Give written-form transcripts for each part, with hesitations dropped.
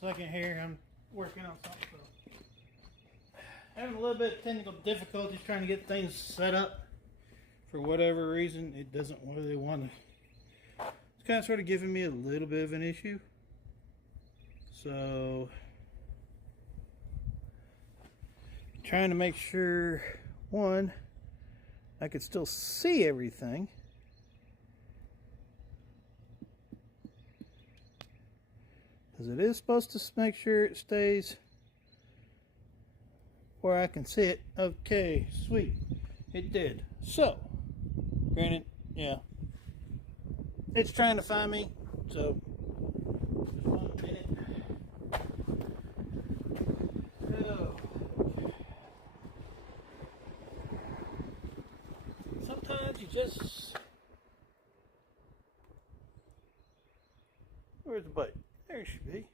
second here. I'm working on something. So. Having a little bit of technical difficulties trying to get things set up. For whatever reason, it doesn't really want to. It's kind of sort of giving me a little bit of an issue. So, trying to make sure, one, I could still see everything. Because it is supposed to make sure it stays where I can see it. Okay, sweet. It did. So, granted, yeah. It's trying to find me, so just 1 minute. Oh, okay. Sometimes you just... Where's the button? There it should be.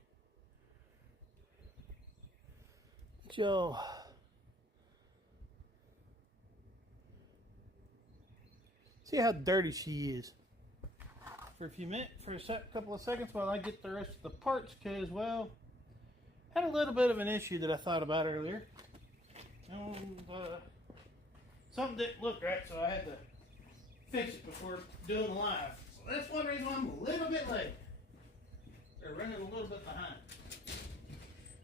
Joe. See how dirty she is. For a few minutes, for a couple of seconds while I get the rest of the parts, because, well, had a little bit of an issue that I thought about earlier. And, something didn't look right, so I had to fix it before doing the live. So that's one reason why I'm a little bit late. They're running a little bit behind.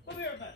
We'll be right back.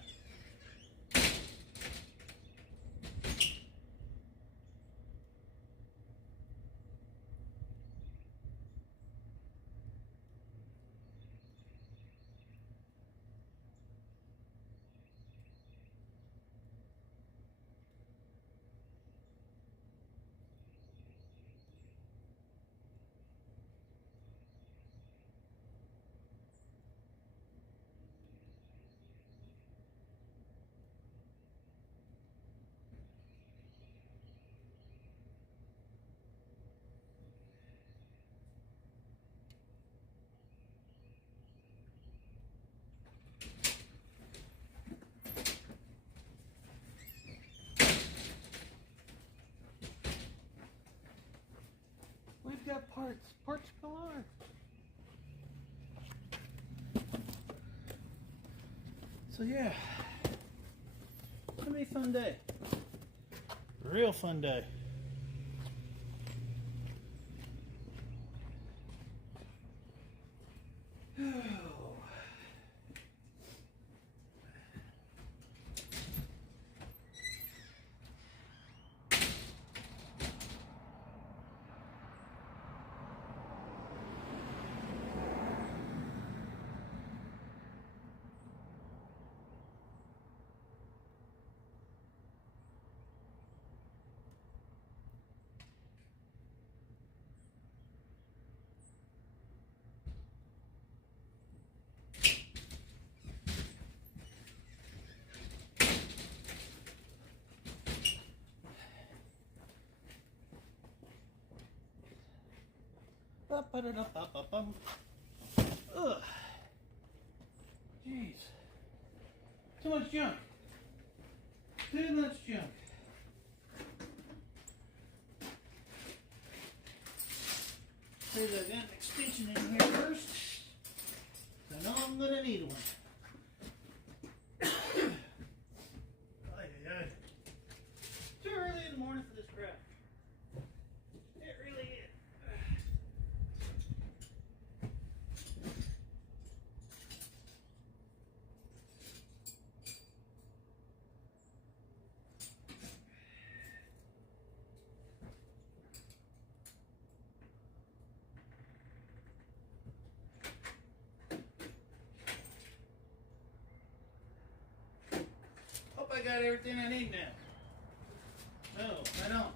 We've got parts galore. So yeah, it's gonna be a fun day. Real fun day. Ugh. Jeez. Too much junk. Too much junk. Here's a gun extension in here first. I know I'm gonna need one. Too early in the morning for this crap. It really is. Hope I got everything I need now. No, I don't.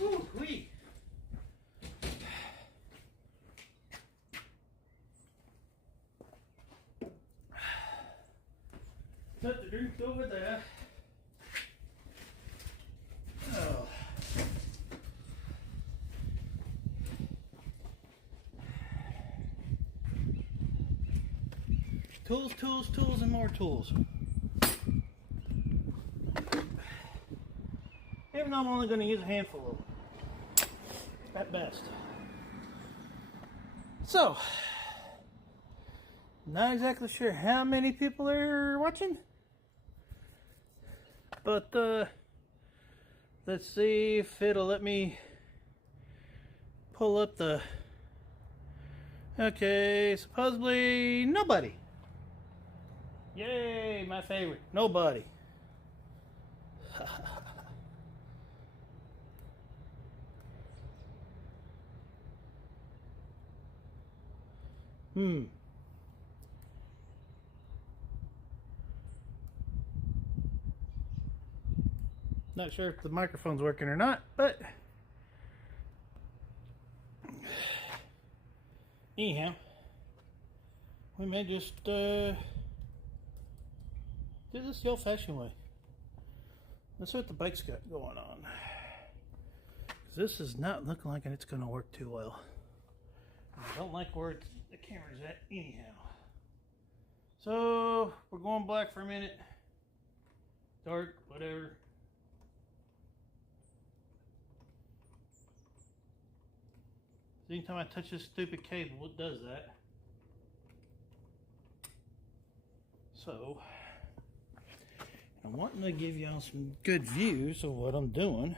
Woo-wee. Set the drink over there. Oh. Tools, tools, tools, and more tools. Even though I'm only going to use a handful of them. At best. So, not exactly sure how many people are watching. But, let's see if it'll let me pull up the... Okay, supposedly nobody. Yay, my favorite. Nobody. Not sure if the microphone's working or not, but anyhow, we may just do this the old-fashioned way. Let's see what the bike's got going on. This is not looking like it's going to work too well. I don't like where the camera's at anyhow. So we're going black for a minute. Dark, whatever. Anytime I touch this stupid cable, it does that. So, I'm wanting to give y'all some good views of what I'm doing.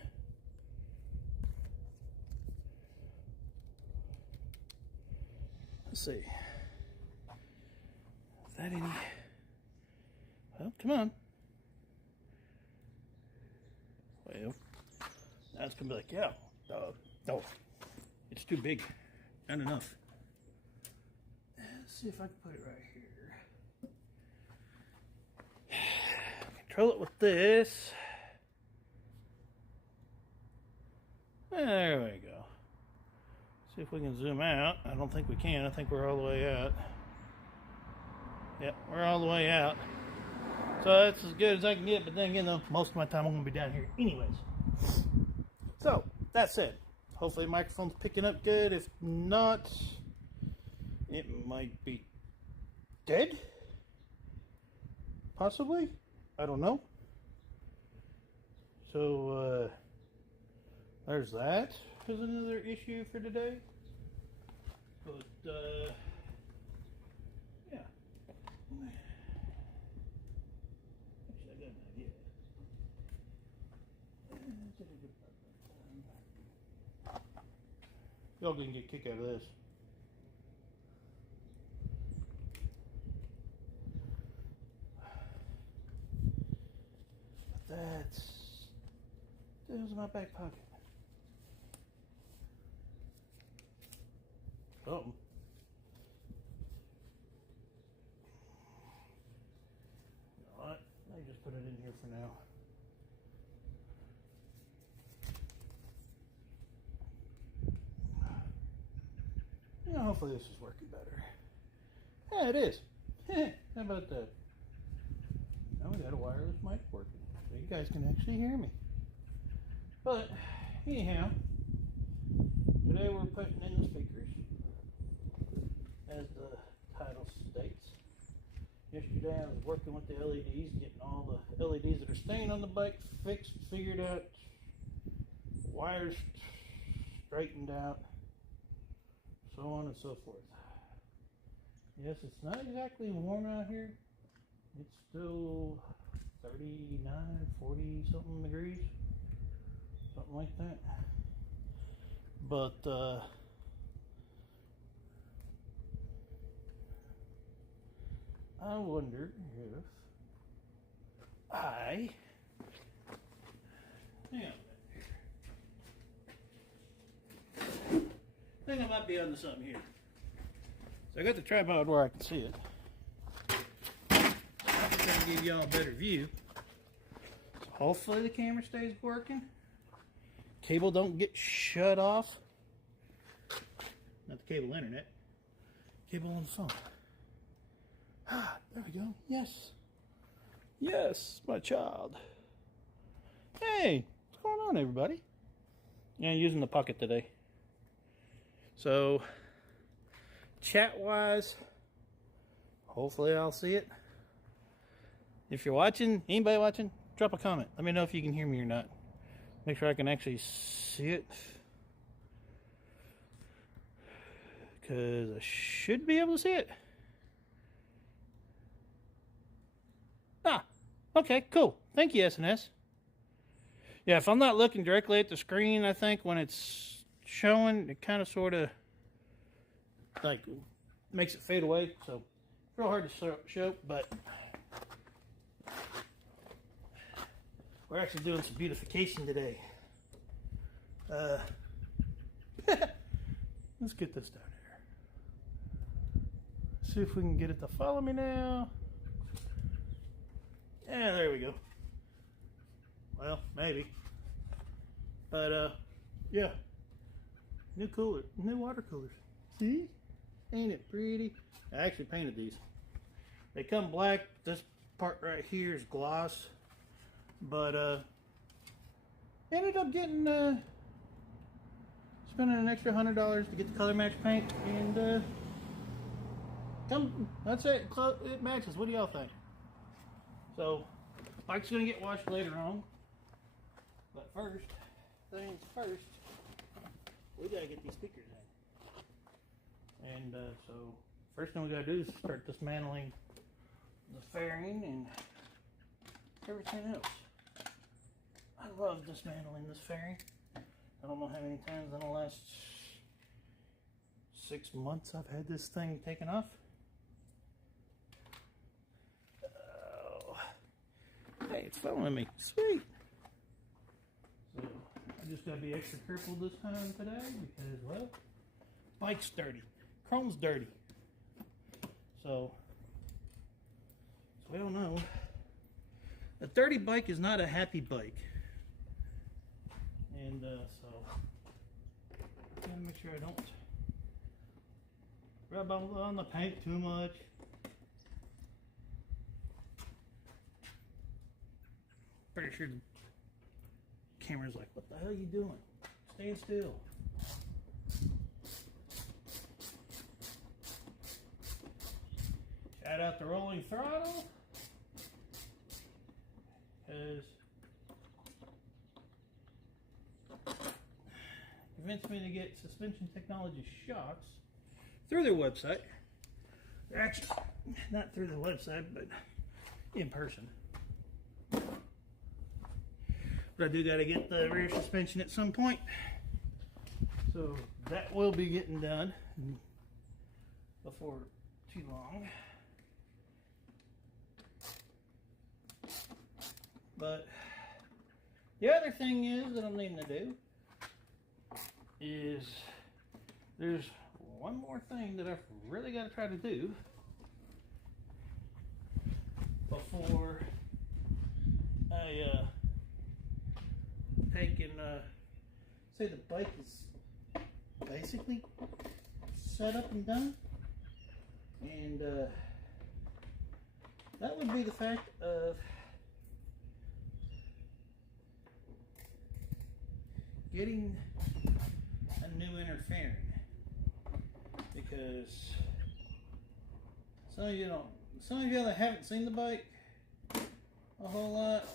Let's see. Is that any? Well, come on. Well, now it's gonna be like, yeah, no. It's too big. Not enough. Let's see if I can put it right here. Control it with this. There we go. See if we can zoom out. I don't think we can. I think we're all the way out. Yep, we're all the way out. So that's as good as I can get, but then again though, most of my time I'm going to be down here anyways. So, that said, hopefully the microphone's picking up good. If not, it might be dead. Possibly. I don't know. So, there's that. There's another issue for today. But, yeah. Actually, I got an idea. Y'all can get a kick out of this. That was in my back pocket. Something. Alright, let me just put it in here for now. Yeah, hopefully this is working better. Yeah, it is. How about that? Now we got a wireless mic working, so you guys can actually hear me. But anyhow, today we're putting in the speakers, as the title states. Yesterday I was working with the LEDs, getting all the LEDs that are staying on the bike fixed, figured out, wires straightened out, so on and so forth. Yes, it's not exactly warm out here. It's still 39, 40 something degrees, something like that. But I wonder if hang on. I think I might be onto something here. So I got the tripod where I can see it. I'm trying to give y'all a better view. So hopefully the camera stays working. Cable don't get shut off. Not the cable internet. Cable on the phone. Ah, there we go. Yes. Yes, my child. Hey, what's going on, everybody? Yeah, I'm using the pocket today. So, chat-wise, hopefully I'll see it. If you're watching, anybody watching, drop a comment. Let me know if you can hear me or not. Make sure I can actually see it. Because I should be able to see it. Ah, okay, cool. Thank you, SNS. Yeah, if I'm not looking directly at the screen, I think when it's showing, it kind of sort of like makes it fade away. So it's real hard to show, but we're actually doing some beautification today. Let's get this down here. See if we can get it to follow me now. Yeah, there we go. Well, maybe. But, yeah. New cooler. New water coolers. See? Ain't it pretty? I actually painted these. They come black. This part right here is gloss. But, ended up getting, spending an extra $100 to get the color match paint. And, that's it. It matches. What do y'all think? So, bike's gonna get washed later on. But first, things first, we gotta get these speakers in. And so, first thing we gotta do is start dismantling the fairing and everything else. I love dismantling this fairing. I don't know how many times in the last 6 months I've had this thing taken off. Hey, it's following me. Sweet. So, I just gotta be extra careful this time today because, well, bike's dirty. Chrome's dirty. So we all know a dirty bike is not a happy bike. And so gotta make sure I don't rub on the paint too much. Pretty sure the camera's like, what the hell are you doing? Stand still. Shout out the rolling throttle. Because convinced me to get Suspension Technology shocks through their website. They're actually not through the website, but in person. But I do got to get the rear suspension at some point. So that will be getting done before too long. But the other thing is that I'm needing to do is there's one more thing that I've really got to try to do before I take and say the bike is basically set up and done, and that would be the fact of getting a new inner fairing, because some of you that haven't seen the bike a whole lot,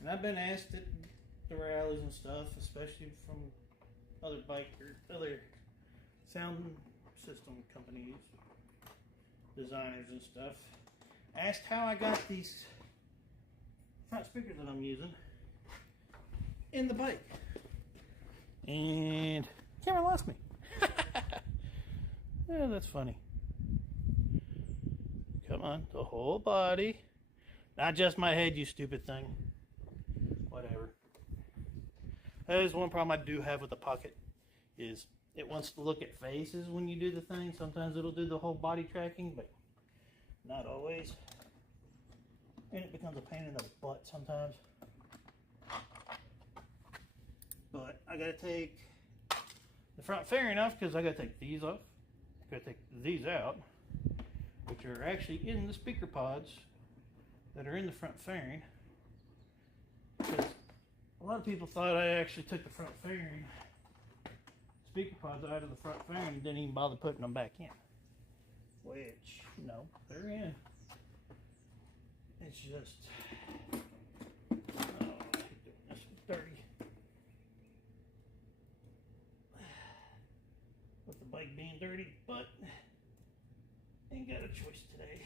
and I've been asked at the rallies and stuff, especially from other other sound system companies, designers and stuff, asked how I got these front speakers that I'm using in the bike, and the camera lost me. Yeah, that's funny. Come on, the whole body, not just my head, you stupid thing. Whatever. That is one problem I do have with the Pocket, is it wants to look at faces when you do the thing. Sometimes it'll do the whole body tracking, but not always. And it becomes a pain in the butt sometimes. But I gotta take the front fairing off, because I gotta take these off. I gotta take these out, which are actually in the speaker pods that are in the front fairing. Because a lot of people thought I actually took the front fairing speaker pods out of the front fairing and didn't even bother putting them back in. which, no, they're in. It's just, oh, I hate doing this dirty. With the bike being dirty, but ain't got a choice today.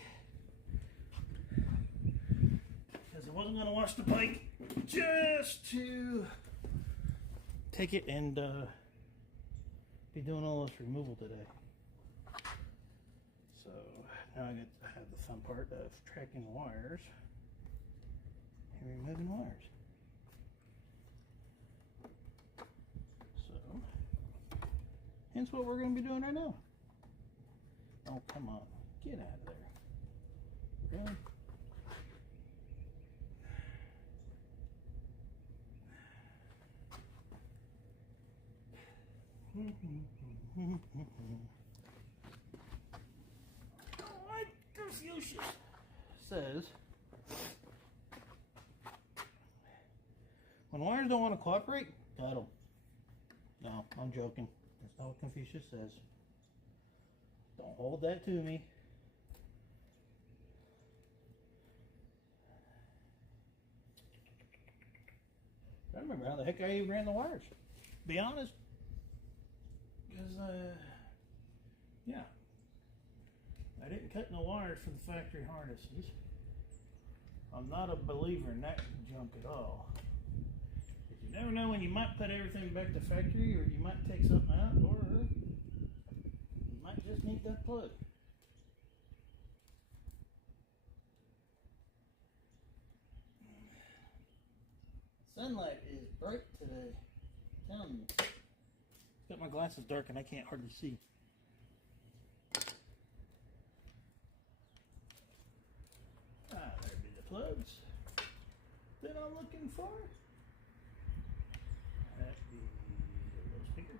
Because I wasn't going to wash the bike just to take it and be doing all this removal today. So now I get to have the fun part of tracking wires and removing wires. So hence what we're going to be doing right now. Oh, come on. Get out of there. Really? What Confucius says, when wires don't want to cooperate, cut them. No, I'm joking. That's not what Confucius says. Don't hold that to me. I don't remember how the heck I even ran the wires. To be honest. Because, yeah. I didn't cut no wires for the factory harnesses. I'm not a believer in that junk at all. Because you never know when you might put everything back to factory, or you might take something out, or you might just need that plug. Sunlight is bright today. I'm telling you. Got my glasses dark and I can't hardly see. Ah, there'd be the plugs that I'm looking for. That'd be a little speaker.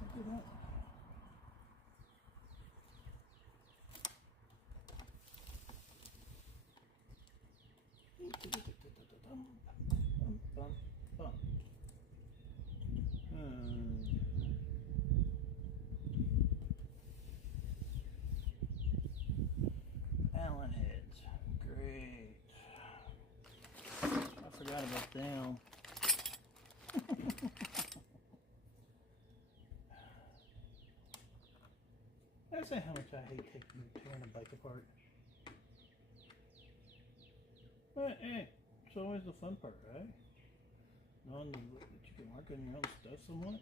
Look at that. Allen heads, great. I forgot about them. I say how much I hate tearing a bike apart. But hey, it's always the fun part, right? Knowing that you can work on your own stuff somewhat.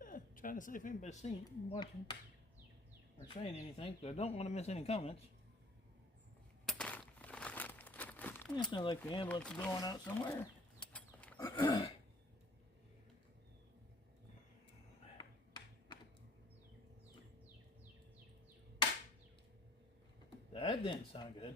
Yeah, trying to see if anybody's seen, watching, or saying anything, but I don't want to miss any comments. Yeah, it sounds like the ambulance is going out somewhere. That didn't sound good.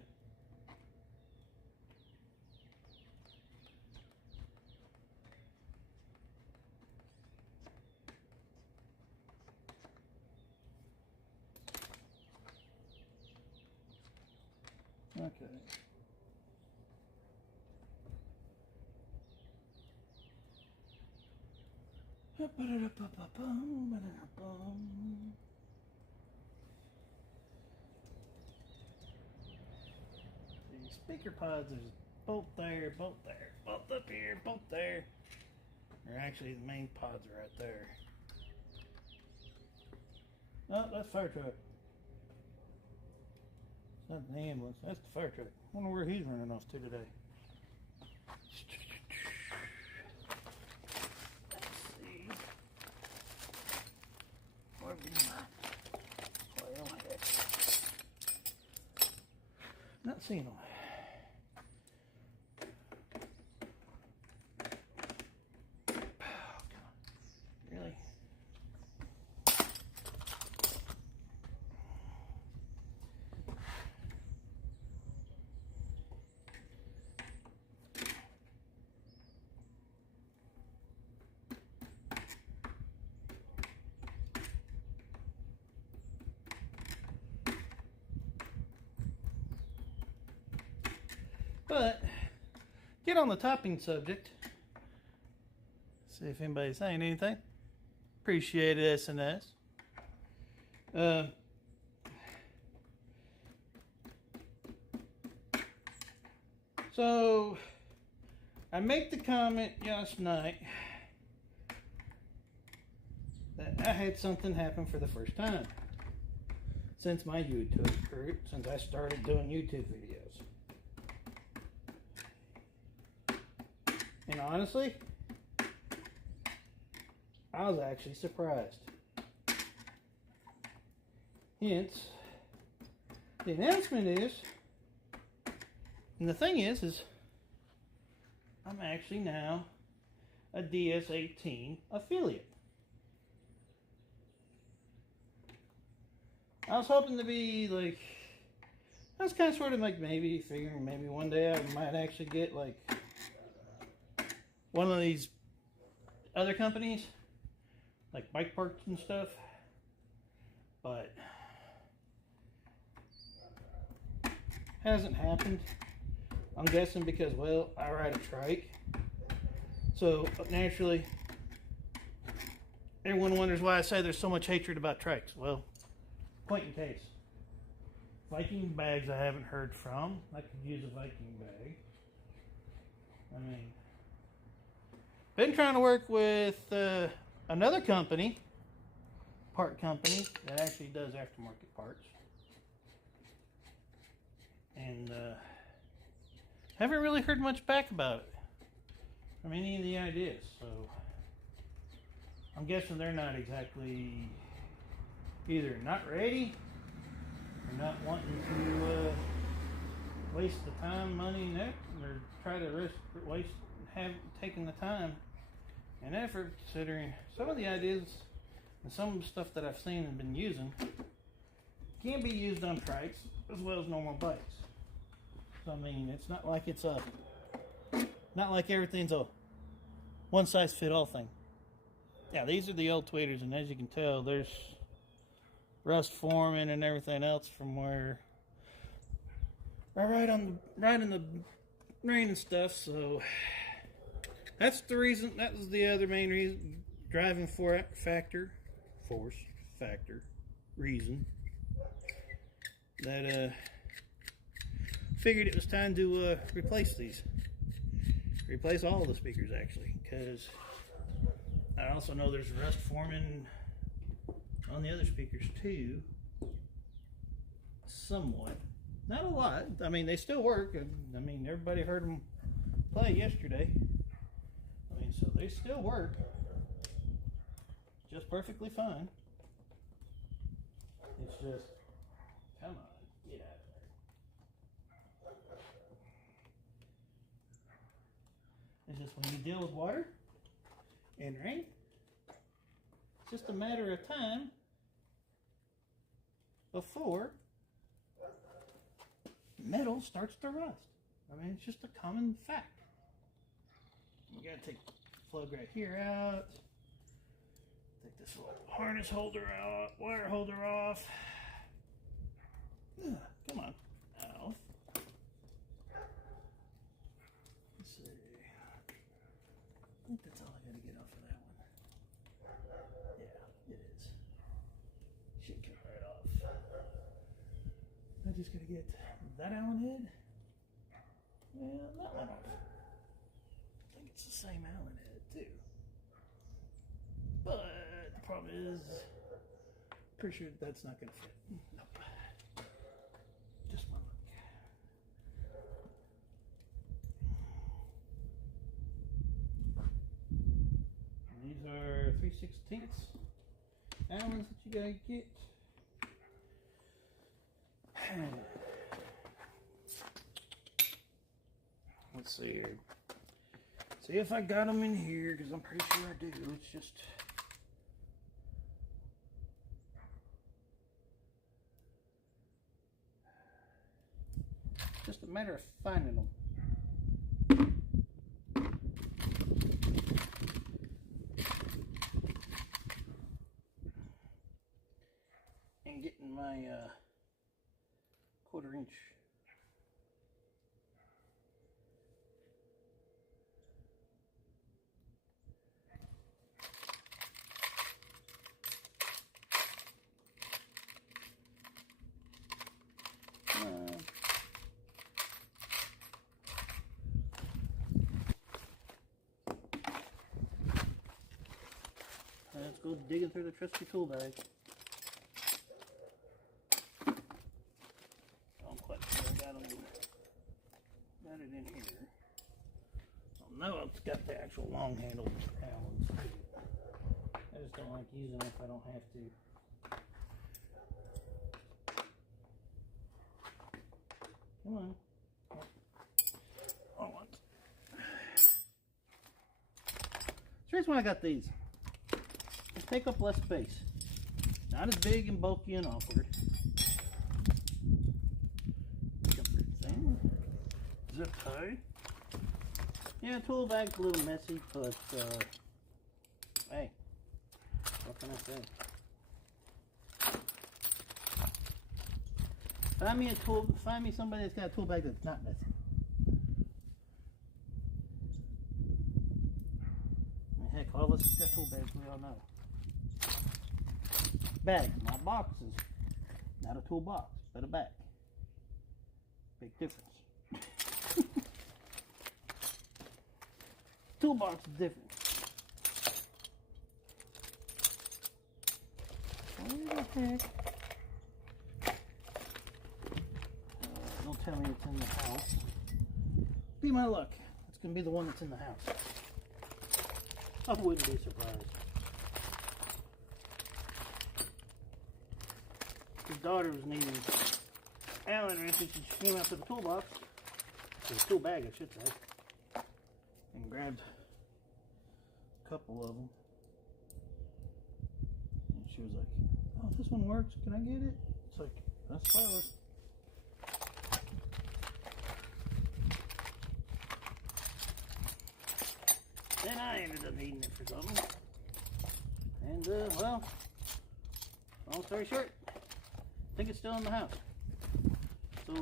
Okay. The speaker pods is both there, both up here, both there. Or actually, the main pods are right there. Oh, that's fire truck. It's not the ambulance, that's the fire truck. I wonder where he's running off to today. Let's see. Where be my oil head? Not seeing him. But get on the topping subject. See if anybody's saying anything. Appreciate it, SNS. So I make the comment last night that I had something happen for the first time since my YouTube career, since I started doing YouTube videos. And honestly, I was actually surprised. Hence, the announcement is, and the thing is I'm actually now a DS18 affiliate. I was hoping to be like, I was kind of sort of like maybe figuring maybe one day I might actually get like one of these other companies, like bike parts and stuff, but hasn't happened. I'm guessing because, well, I ride a trike, so naturally everyone wonders why I say there's so much hatred about trikes. Well, point in case. Viking bags I haven't heard from. I could use a Viking bag. I mean, been trying to work with another company, part company, that actually does aftermarket parts. And haven't really heard much back about it from any of the ideas. So I'm guessing they're not exactly either not ready or not wanting to waste the time, money, and effort, or try to taking the time and effort, considering some of the ideas and some of the stuff that I've seen and been using can be used on trikes as well as normal bikes. So I mean, it's not like not like everything's a one size fit all thing. Yeah, these are the old tweeters, and as you can tell, there's rust forming and everything else from where right in the rain and stuff. So that's the reason. That was the other main reason, driving force factor reason that figured it was time to replace all the speakers actually, because I also know there's rust forming on the other speakers too, somewhat, not a lot. I mean, they still work. I mean, everybody heard them play yesterday. I mean, so they still work just perfectly fine. It's just, come on, get out of there. It's just when you deal with water and rain, it's just a matter of time before metal starts to rust. I mean, it's just a common fact. You gotta take the plug right here out. Take this little harness holder out, wire holder off. Come on, Alf. Let's see. I think that's all I gotta get off of that one. Yeah, it is. Should come right off. I just gotta get that Allen head and that one off. I think it's the same Allen head too. But the problem is, pretty sure that's not gonna fit. Nope. Just one look. These are 3/16 Allens that you gotta get. Let's see here. See if I got them in here, because I'm pretty sure I do. It's just a matter of finding them. And getting my 1/4 inch digging through the trusty tool bag. I'm quite sure I got it in here. Oh no, it's got the actual long handled Allens. I just don't like using them if I don't have to. Come on. Oh, what? Here's why I got these. They take up less space. Not as big and bulky and awkward. Zip tie. Yeah, tool bag's a little messy, but hey, what can I say? Find me somebody that's got a tool bag that's not messy. Heck, all of us have got tool bags, we all know. Bags, not boxes. Not a toolbox, but a bag. Big difference. Toolbox is different. Where the heck? Don't tell me it's in the house. Be my luck. It's going to be the one that's in the house. I wouldn't be surprised. His daughter was needing Allen wrenches and she came out to the toolbox, or the tool bag I should say, and grabbed a couple of them. And she was like, oh, this one works, can I get it? It's like, that's fine. Then I ended up needing it for something. And, well, long story short, I think it's still in the house. So,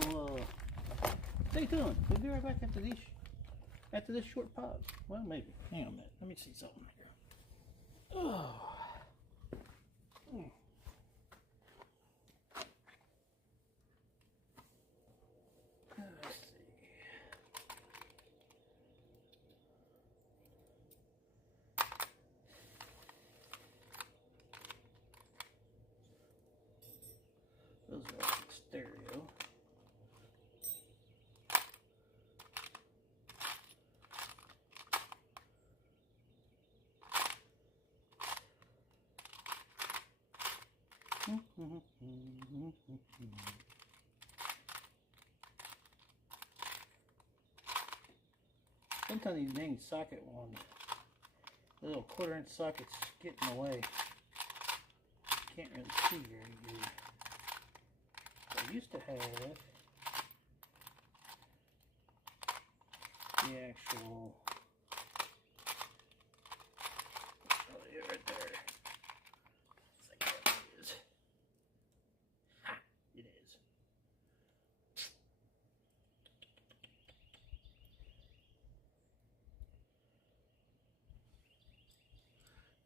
stay tuned. We'll be right back after this short pause. Well, maybe. Hang on a minute. Let me see something here. Oh. Let's see. Those are stereo. Sometimes these dang socket ones, the little 1/4-inch sockets get in the way. Can't really see very good. I used to have the actual, oh yeah, right there. I think that is. Ha! It is.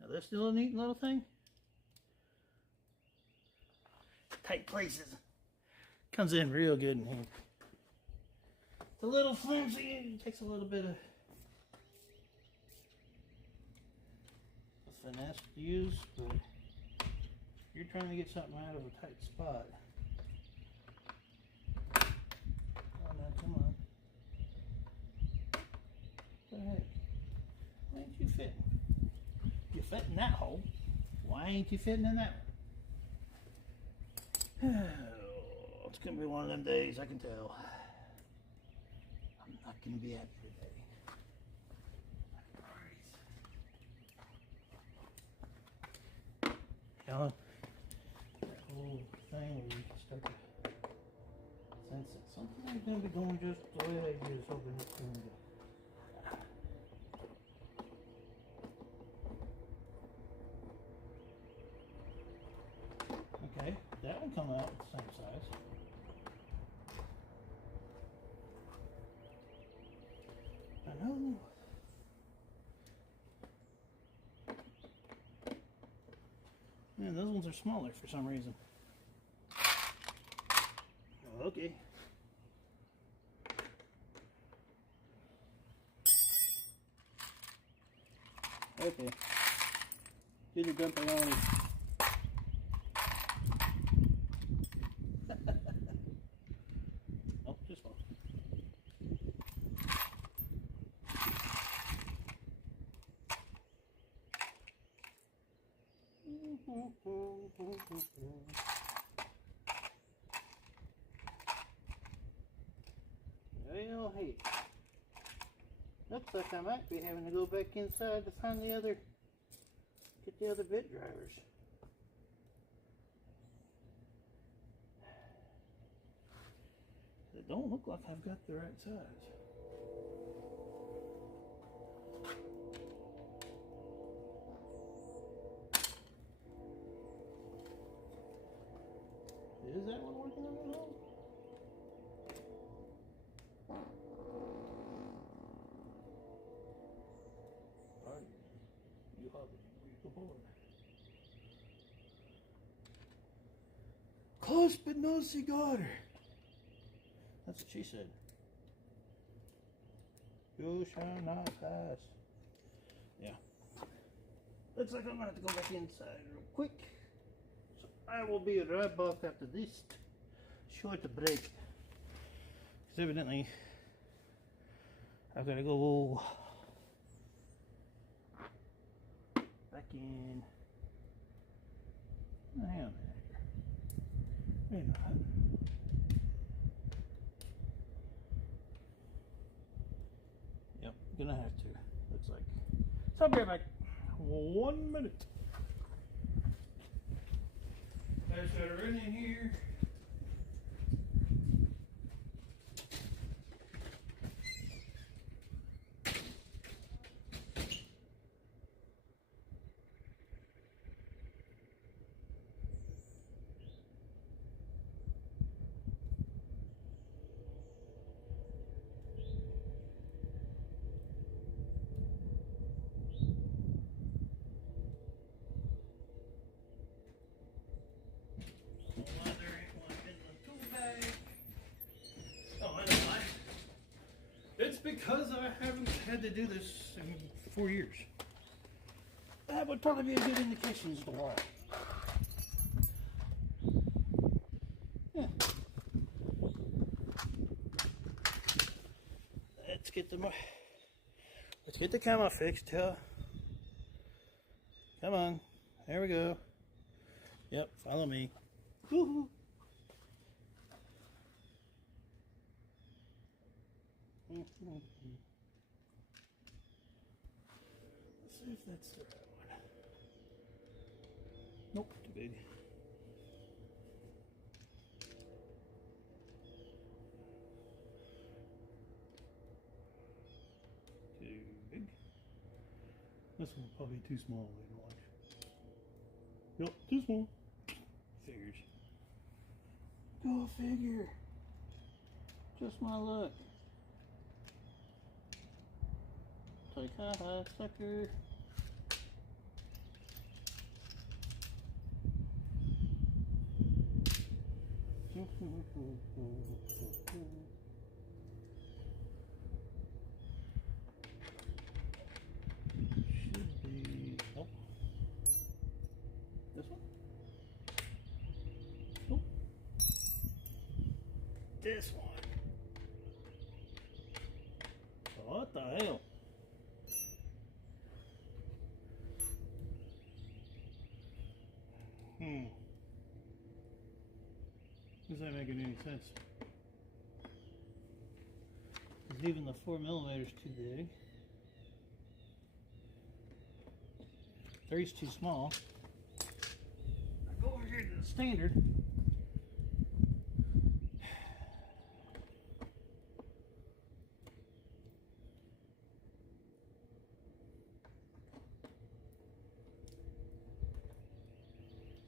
Now this still a neat little thing. Tight places. Comes in real good in here. It's a little flimsy. It takes a little bit of finesse to use, but if you're trying to get something out of a tight spot. Oh no, come on. What the heck? Why ain't you fitting? You fit in that hole. Why ain't you fitting in that one? It's gonna be one of them days, I can tell. I'm not gonna be happy today. Alan, that whole thing where you can start to sense that something ain't gonna be going just the way I was hoping it's gonna go. Okay, that one come out the same size. I know. Yeah, those ones are smaller for some reason. Oh, okay. Okay. Do the dumping on him. Oh, this one. Well, hey. Looks like I might be having to go back inside to find the other, get the other bit drivers. It don't look like I've got the right size. Is that one working on the hole? You have a board. Close but no cigar. That's what she said. You shall not pass. Yeah. Looks like I'm gonna have to go back inside real quick. So I will be right back after this short break. Because evidently I've got to go back in. Hang on a minute here. Wait a minute. Yep, gonna have to. Looks like. So I'll be right back. 1 minute. Guys that are in here. It's because I haven't had to do this in 4 years. That would probably be a good indication as to why. Yeah. Let's get the camo fixed. Come on. There we go. Yep, follow me. Woohoo. Let's see if that's the right one. Nope, too big. Too big. This one's probably too small. Yep, too small. Figures. Go figure. Just my luck. Like, haha, sucker. Should be. Nope. This one? Nope. This one. What the hell? This ain't making any sense. Because even the 4mm is too big. 3's too small. I go over here to the standard.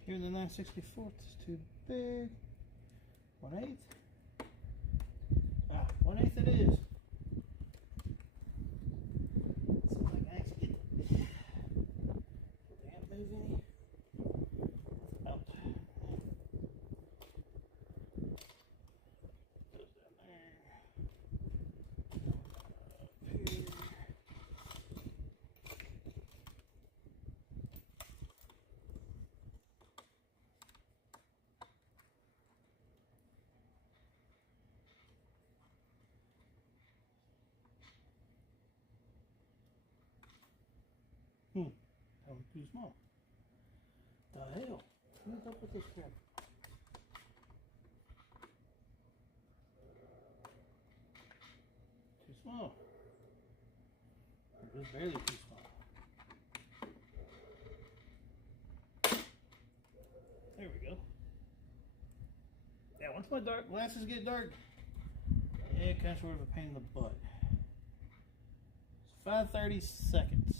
Here the 9/64 is too big. 1/8. Ah, 1/8 it is. So I can actually get can't move any. Out. Goes down there. Up here. That was too small. The hell? What's up with this crap? Too small. It was barely too small. There we go. Yeah, once my dark glasses get dark, yeah, kind of sort of a pain in the butt. It's 5:30 seconds.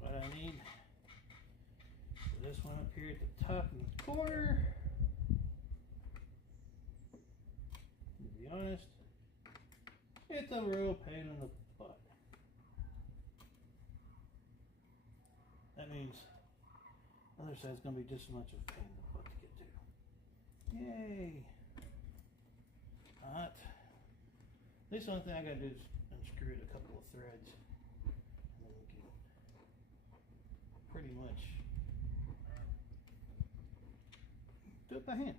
What I need for this one up here at the top in the corner. To be honest, it's a real pain in the butt. That means the other side's going to be just as much of a pain in the butt to get to. Yay! Not. At least the only thing I got to do is unscrew it a couple of threads. And then we can pretty much do it by hand.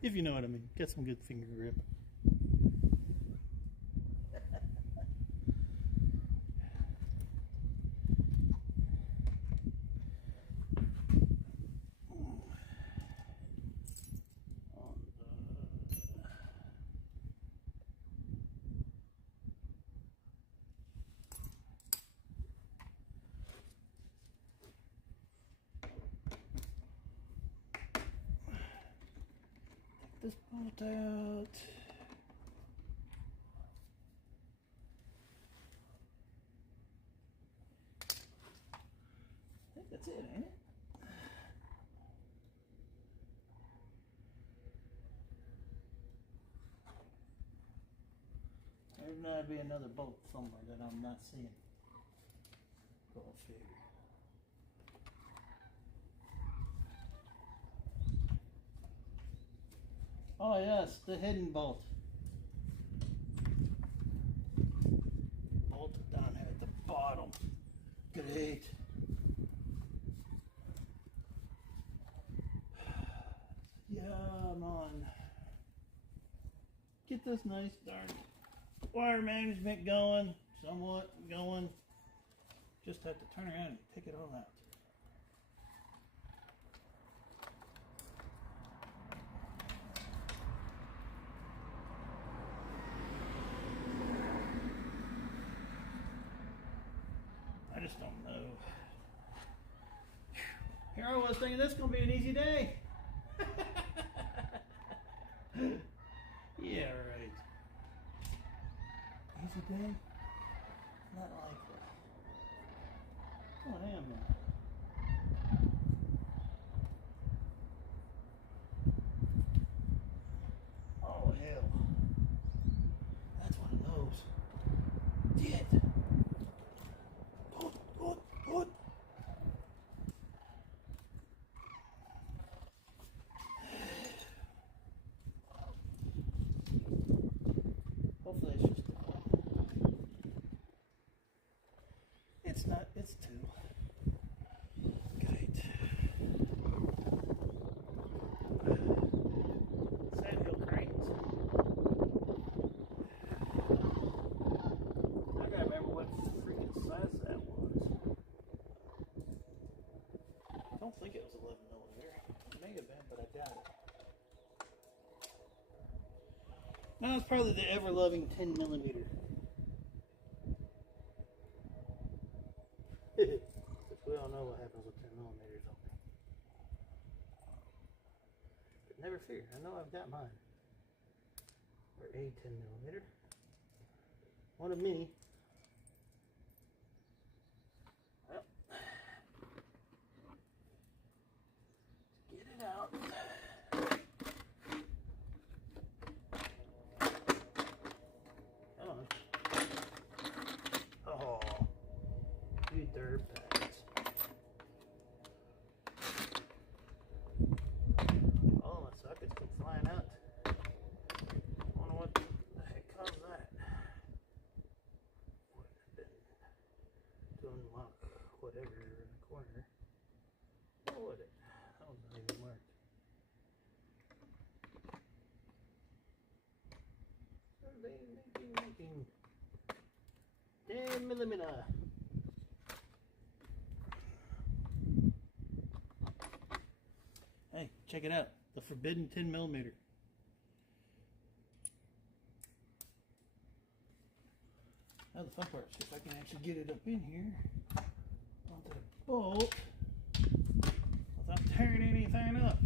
If you know what I mean. Get some good finger grip. This bolt out. I think that's it, ain't it? There's gotta be another bolt somewhere that I'm not seeing. Go figure. Oh yes, the hidden bolt. Bolted down here at the bottom. Great. Yeah, come on. Get this nice darn wire management going, somewhat going. Just have to turn around and pick it all out. I just don't know. Here I was thinking this is going to be an easy day. Yeah, right. Easy day? Not like that. Oh, I am now. Oh, hell. That's one of those. Get. Good. Hopefully it's just one. It's not, it's two. Great. Sandhill cranes. I gotta remember what freaking size that was. I don't think it was 11 millimeter. It may have been, but I doubt it. No, it's probably the ever-loving 10 millimeter. Which we all know what happens with 10 millimeters, don't we? But never fear, I know I've got mine. Or a 10 millimeter. One of many. Well, get it out. Oh, you dirtbags. All of my sockets keep flying out. I wonder what the heck caused that. 10mm. Hey, check it out. The forbidden 10mm. Now the fun part is if I can actually get it up in here onto the bolt without tearing anything up.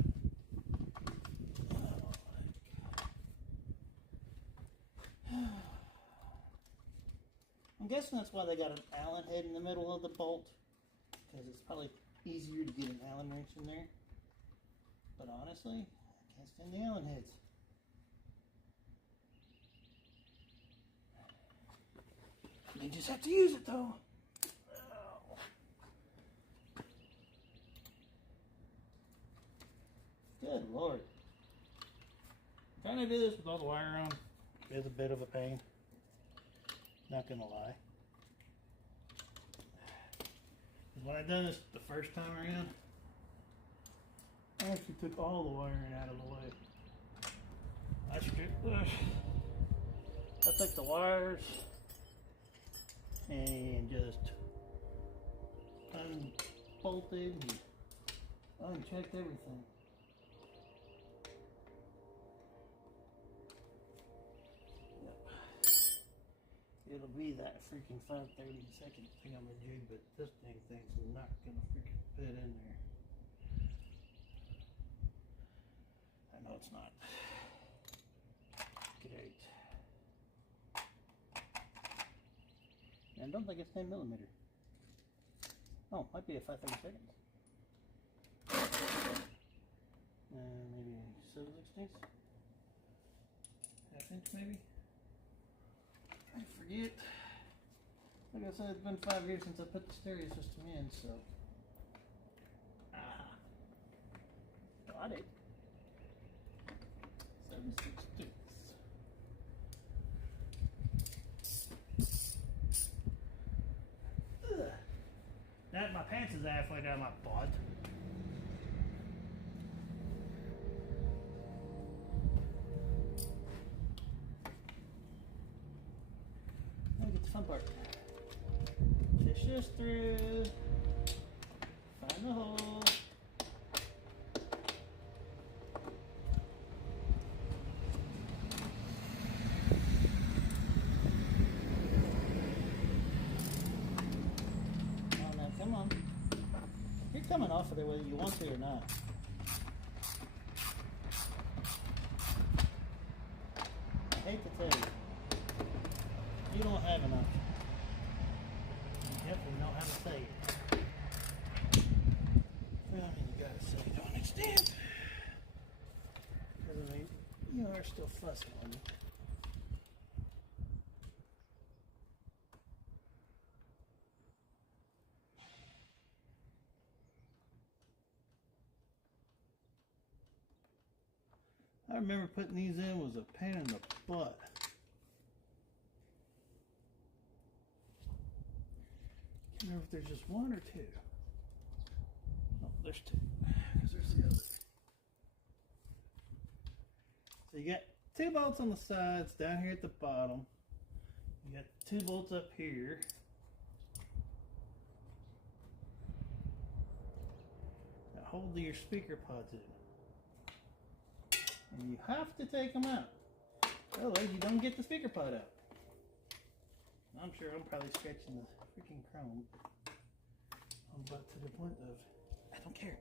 I'm guessing that's why they got an Allen head in the middle of the bolt, because it's probably easier to get an Allen wrench in there. But honestly, I can't stand the Allen heads. You just have to use it though. Oh. Good Lord. Trying to do this with all the wire on is a bit of a pain. Not gonna lie. When I done this the first time around, I actually took all the wiring out of the way. I took the wires and just unbolted and unchecked everything. It'll be that freaking 5/32 thing on the jig, but this dang thing's not gonna freaking fit in there. I know it's not. Great. And I don't think it's 10mm. Oh, might be a 5/32. Maybe 7/16. ½ inch maybe. I forget. Like I said, it's been 5 years since I put the stereo system in, so. Got it. 7/16. That my pants is halfway down my butt. Fun part. Fish this through. Find the hole. Oh, now come on. You're coming off of there whether you want to or not. I hate to tell you. You don't have enough. You definitely know how to say it. Well, I mean, you gotta say it to an extent. Because, I mean, you are still fussing on me. I remember putting these in was a pain in the butt. I don't know if there's just one or two. Oh, there's two. Because there's the other. So you got 2 bolts on the sides down here at the bottom. You got 2 bolts up here. That hold your speaker pods in. And you have to take them out. Otherwise you don't get the speaker pod out. I'm sure I'm probably scratching the freaking chrome. I'm about to the point of, I don't care.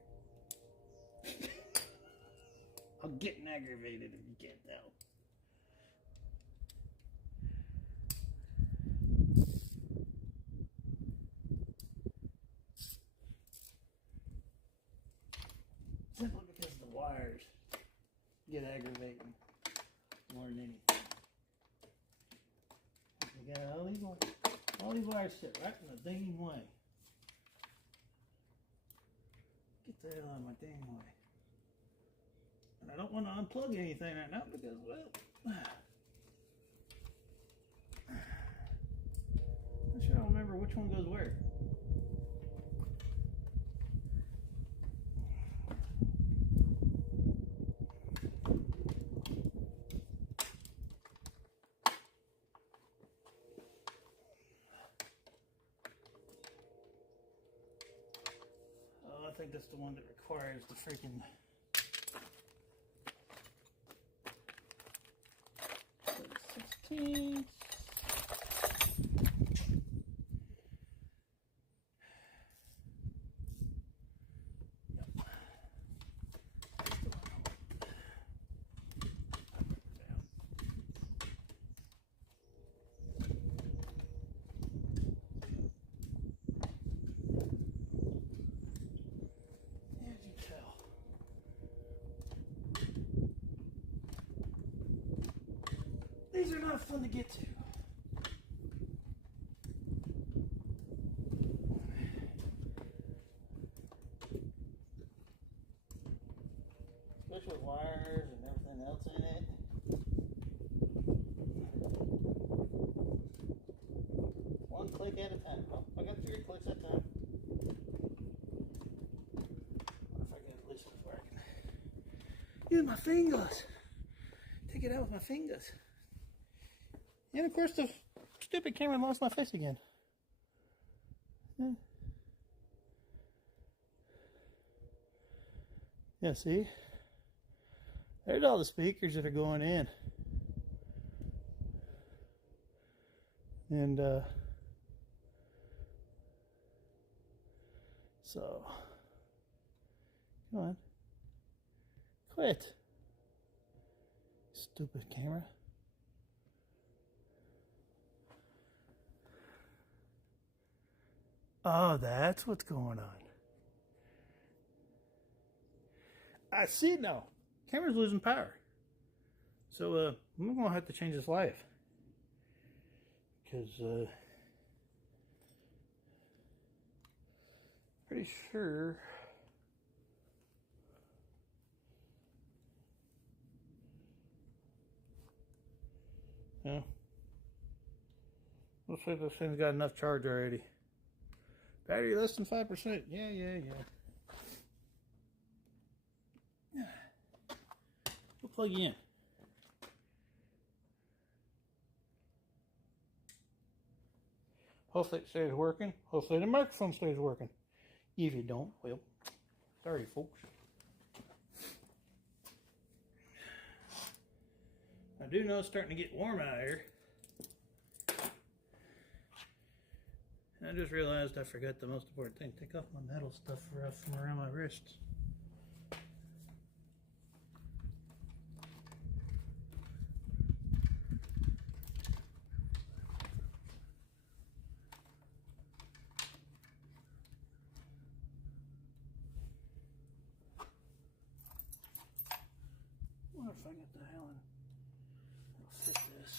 I'm getting aggravated if you can't tell. Simply because the wires get aggravating more than anything. You got all these wires sit right in the dang way. Get the hell out of my dang way. And I don't want to unplug anything right now because, well, I'm sure I don't remember which one goes where. think that's the one that requires the freaking 16. These are not fun to get to. Especially with wires and everything else in it. One click at a time. Oh, I got 3 clicks at a time. What if I get this where I can use my fingers? Take it out with my fingers. And of course the stupid camera lost my face again. Yeah, see? There's all the speakers that are going in. And so come on. Quit. Stupid camera. Oh, that's what's going on. I see it now. Camera's losing power. So, I'm going to have to change this light. Because, pretty sure... Yeah. Looks like this thing's got enough charge already. Battery less than 5%. Yeah. We'll plug you in. Hopefully it stays working. Hopefully the microphone stays working. If you don't, well, sorry folks. I do know it's starting to get warm out here. I just realized I forgot the most important thing. Take off my metal stuff from around my wrists. I wonder if I get the hell in. I'll fit this.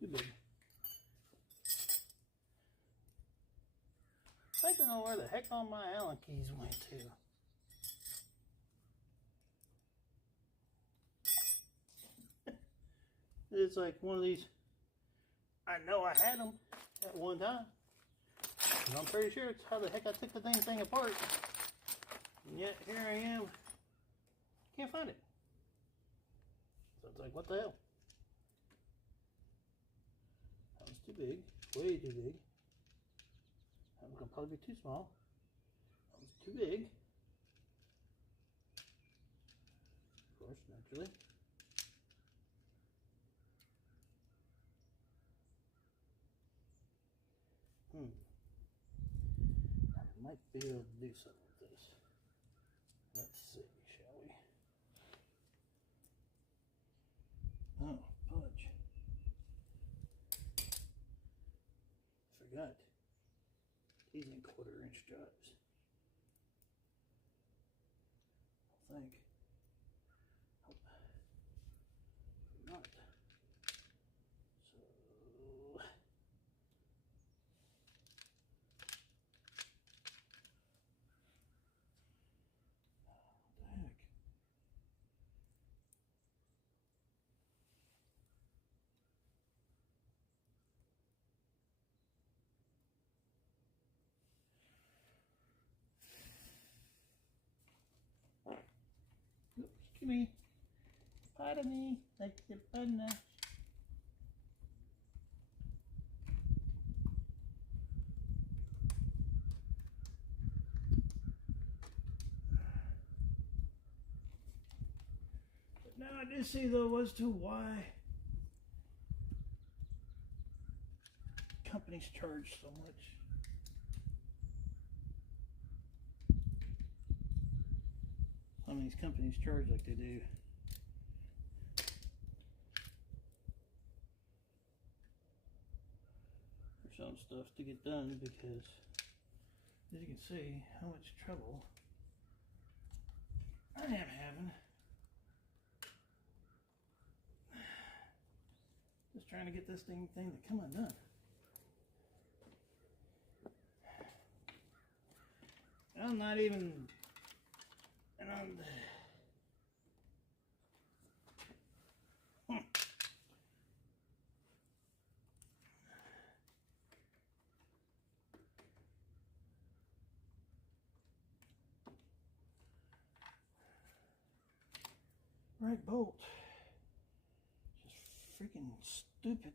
Too big. I'd like to know where the heck all my Allen keys went to. It's like one of these. I know I had them at one time. And I'm pretty sure it's how the heck I took the thing apart. And yet here I am. Can't find it. So it's like, what the hell? That was too big. Way too big. That was gonna probably be too small. That was too big. Of course, naturally. I might be able to do something with this. Let's see, shall we? Oh, punch. Forgot. These ain't 1/4-inch drives. I think. Oh. Not. So. Excuse me. Pardon me, like your partner. But now I do see though as to why companies charge so much. Some of these companies charge like they do. For some stuff to get done, because as you can see how much trouble I am having just trying to get this thing to come undone. I'm not even, and I'm, right bolt, just freaking stupid.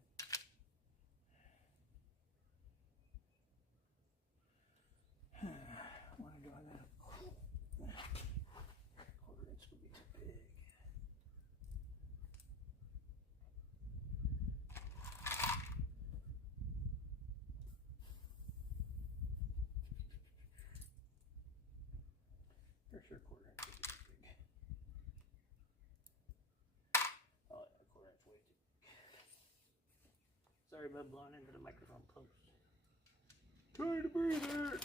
Why do I got a quarter inch would be too big. For sure, quarter inch would be too big. Oh yeah, quarter inch way too big. Sorry about blowing into the microphone post. Trying to breathe here.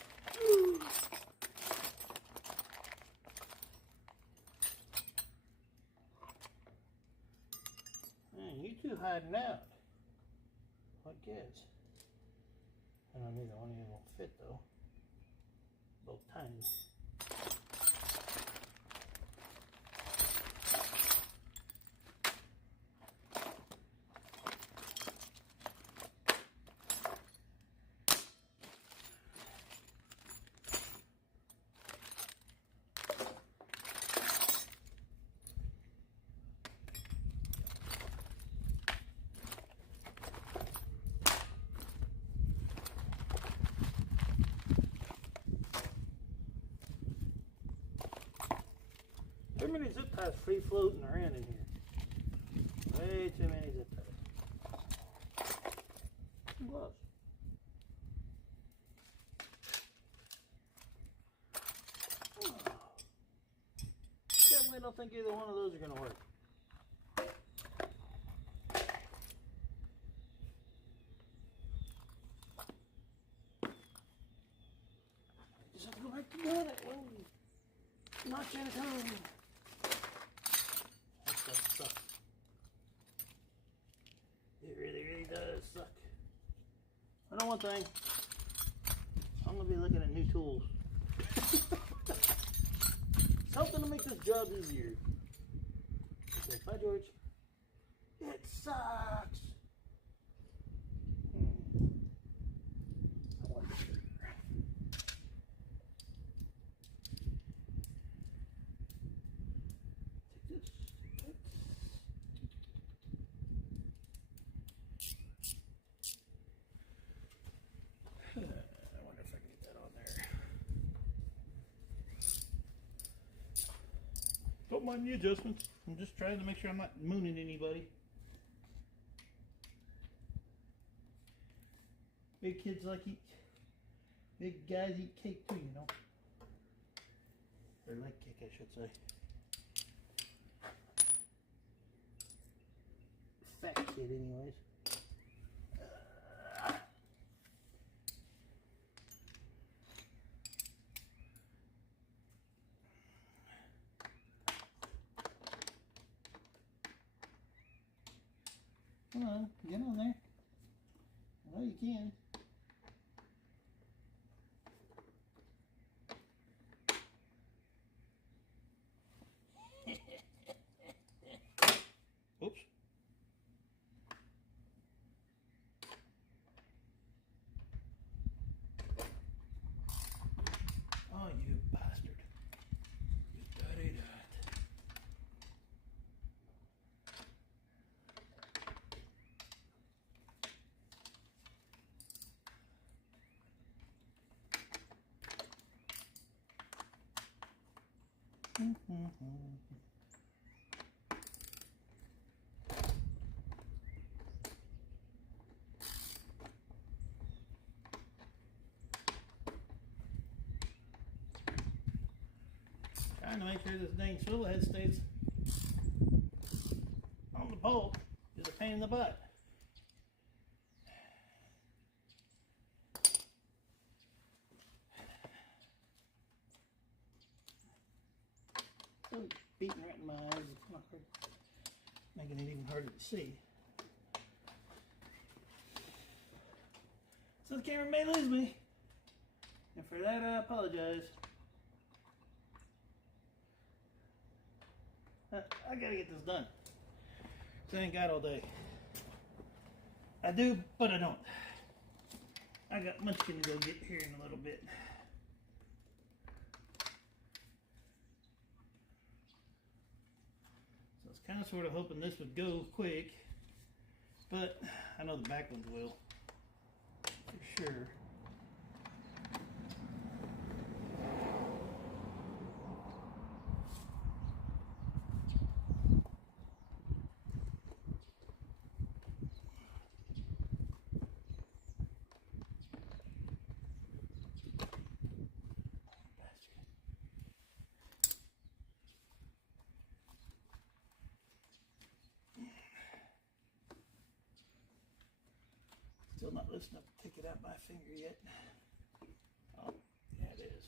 Man, you two hiding out. I guess. I don't know, neither one of you will fit though. Both tiny. Too many zip ties free floating around in here. Way too many zip ties. Some gloves. Oh. Definitely don't think either one of those are going to work. Just have to go back to doing it when notch at a time. That stuff sucks. It really, really does suck. I know one thing. I'm going to be looking at new tools. Something to make this job easier. Okay, bye George. It sucks. I wonder. Take this. I wonder if I can get that on there. Don't mind the adjustments. I'm just trying to make sure I'm not mooning anybody. Big kids like eat, big guys eat cake too, you know. Or like cake, I should say. Fat kid, anyways. Come on, get on there. I know you can. Oops. Oh, you bastard. You dirty dot. Trying to make sure this dang swivel head stays on the bolt is a pain in the butt. It's beating right in my eyes. It's not hard, making it even harder to see. So the camera may lose me, and for that I apologize. I gotta get this done. So I ain't got all day. I do, but I don't. I got Munchkin to go get here in a little bit. So I was kind of sort of hoping this would go quick, but I know the back ones will, for sure. Still not loosened up to take it out by finger yet. Oh, yeah, it is.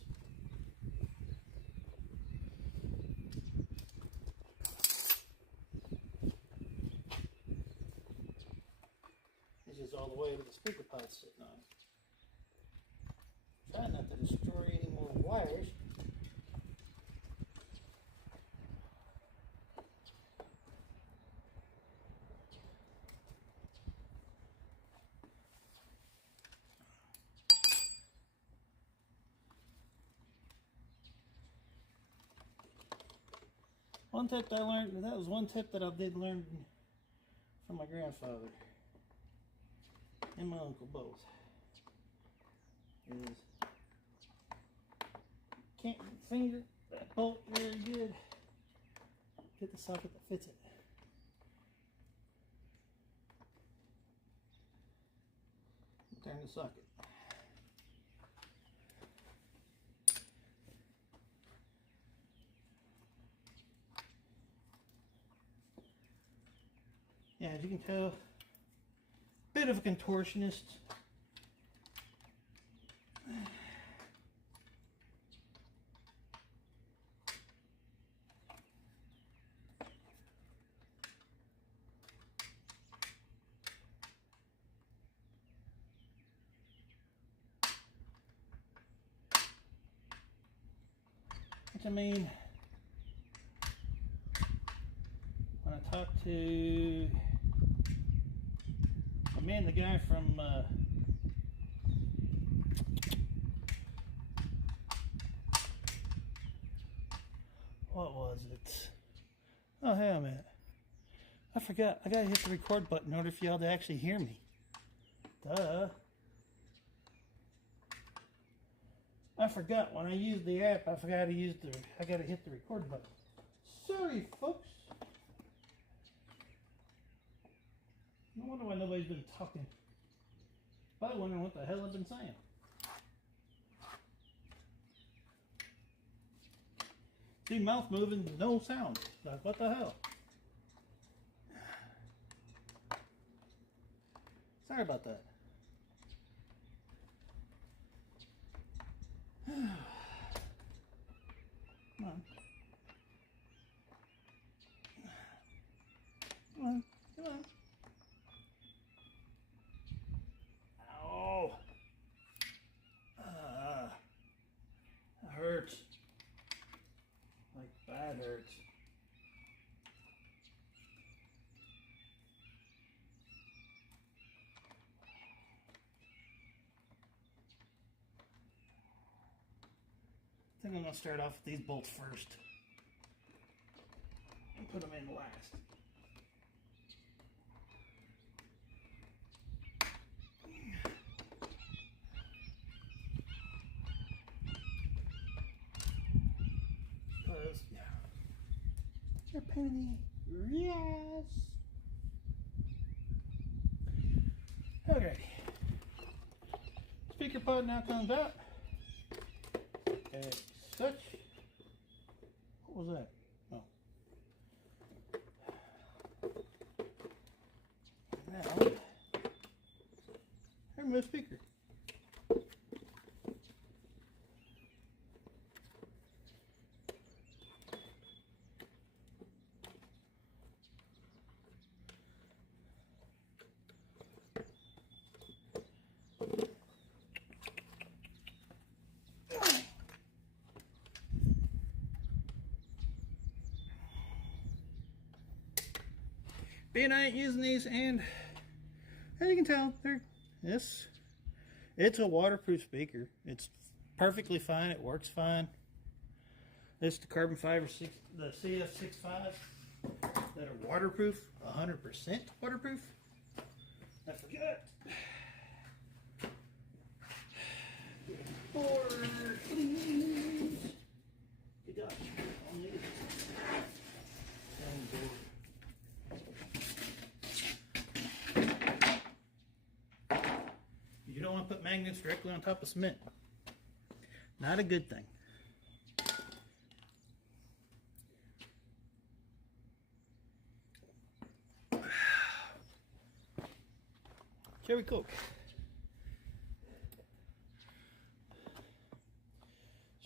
This is all the way to the speaker pod sitting on. Trying not to destroy any more wires. One tip that I learned, that was one tip that I did learn from my grandfather and my uncle both, is can't finger that bolt very good. Get the socket that fits it. Turn the socket. Yeah, as you can tell, bit of a contortionist. Which, I mean, when I talked to the guy from what was it? Oh, hey, I'm at. I forgot. I gotta hit the record button in order for y'all to actually hear me. Duh. I forgot when I used the app. I forgot to use the. I gotta hit the record button. Sorry, folks. No wonder why nobody's been talking. Probably wondering what the hell I've been saying. See, mouth moving, no sound. Like, what the hell? Sorry about that. Come on. Come on. Come on. Ow. That hurts. Like, bad hurts. I think I'm going to start off with these bolts first and put them in last. Because, yeah. They're a pain in the ass. Okay. Speaker pod now comes out. As such. What was that? Oh. Now, here's my speaker. Being I ain't using these, and as you can tell, it's a waterproof speaker. It's perfectly fine. It works fine. This is the carbon fiber the CF65 that are waterproof, 100% waterproof. I forgot. Good gosh, I'll need it. You don't want to put magnets directly on top of cement. Not a good thing. Cherry Coke.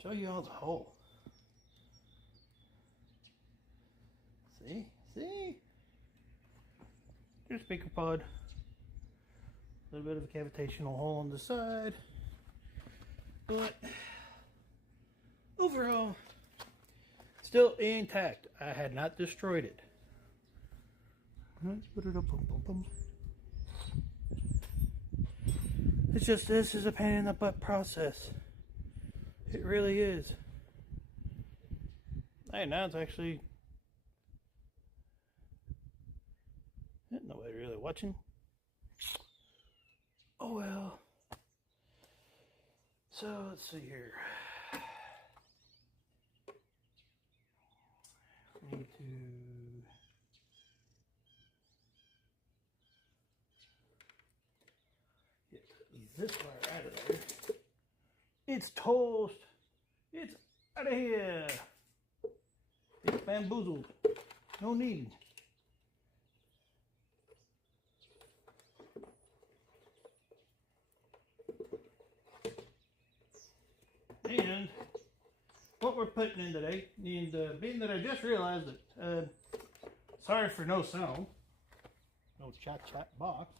Show you all the hole. See? Here's speaker pod. A little bit of a cavitational hole on the side. But overall, still intact. I had not destroyed it. Let's put it up. It's just, this is a pain in the butt process. It really is. Hey, now it's actually... Nobody really watching. Oh well. So let's see here. I need to get this wire out of there. It's toast. It's out of here. It's bamboozled. No need. And what we're putting in today, and being that I just realized that, sorry for no sound, no chat box.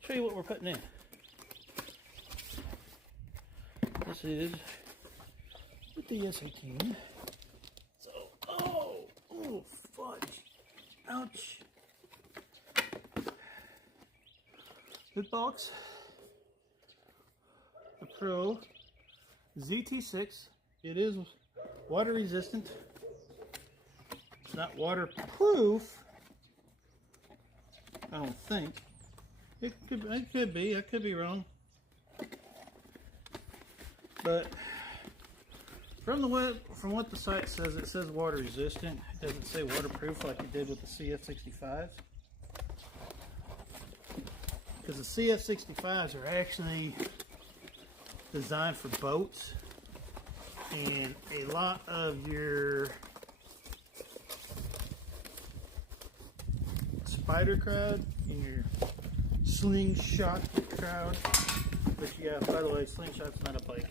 Show you what we're putting in. This is with the S18. Oh, fudge. Ouch. This box, the Pro ZT6. It is water resistant. It's not waterproof. I don't think. It could be. I could be wrong. But from what the site says, it says water resistant. It doesn't say waterproof like it did with the CF65s. Because the CF65s are actually designed for boats, and a lot of your spider crowd and your slingshot crowd, which, yeah, by the way, slingshot's not a bike.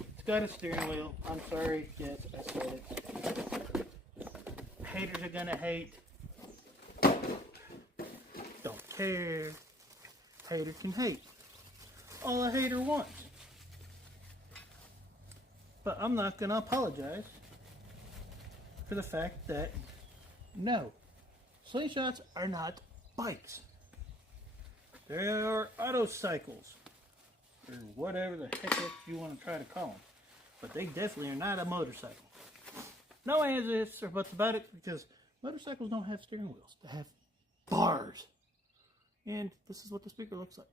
It's got a steering wheel. I'm sorry, yes, I said it. Haters are gonna hate. Don't care. Hater can hate. All a hater wants. But I'm not gonna apologize for the fact that, no, slingshots are not bikes. They are autocycles, or whatever the heck you want to try to call them. But they definitely are not a motorcycle. No ands, ifs, or buts about it, because motorcycles don't have steering wheels. They have bars. And this is what the speaker looks like.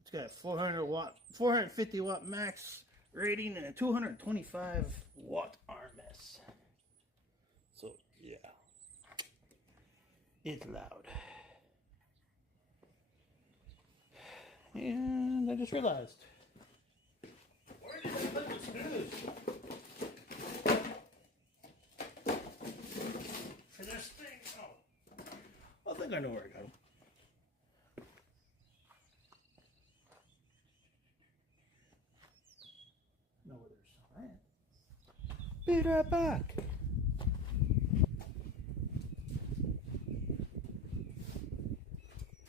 It's got a 450 watt max rating and a 225 watt RMS. So yeah, it's loud. And I just realized, where did I put the screws for this thing? Oh, I think I know where I got them. Know where there's some at. Be right back.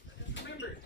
I just remembered.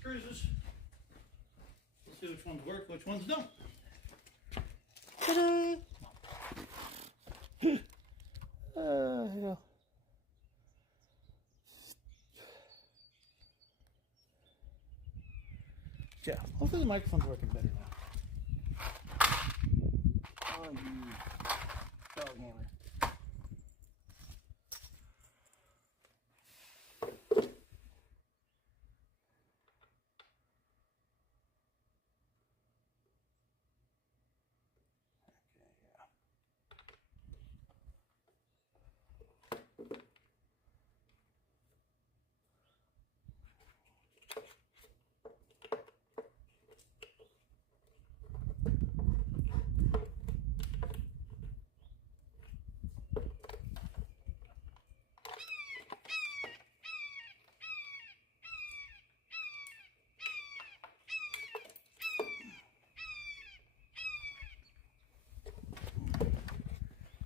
Screws. Let's see which ones work, which ones don't. Ta-da! Hell. Yeah, hopefully the microphone's working better now. Oh, you dog hammer.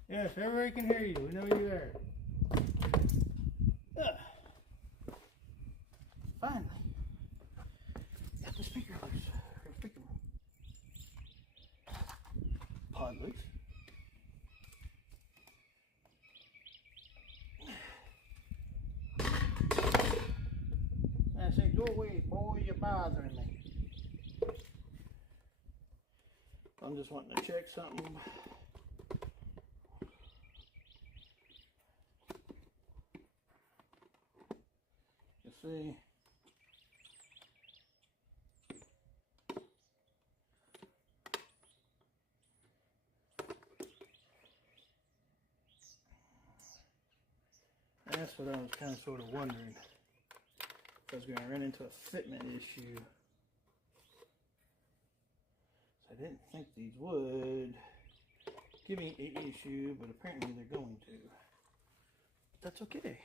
Yes, everybody can hear you. We know you're there. Finally. Got the speaker loose. Speaker pod loose. I said, go away, boy, you're bothering me. I'm just wanting to check something. You see, that's what I was kind of sort of wondering. If I was going to run into a fitment issue. So I didn't think these would give me an issue, but apparently they're going to. But that's okay.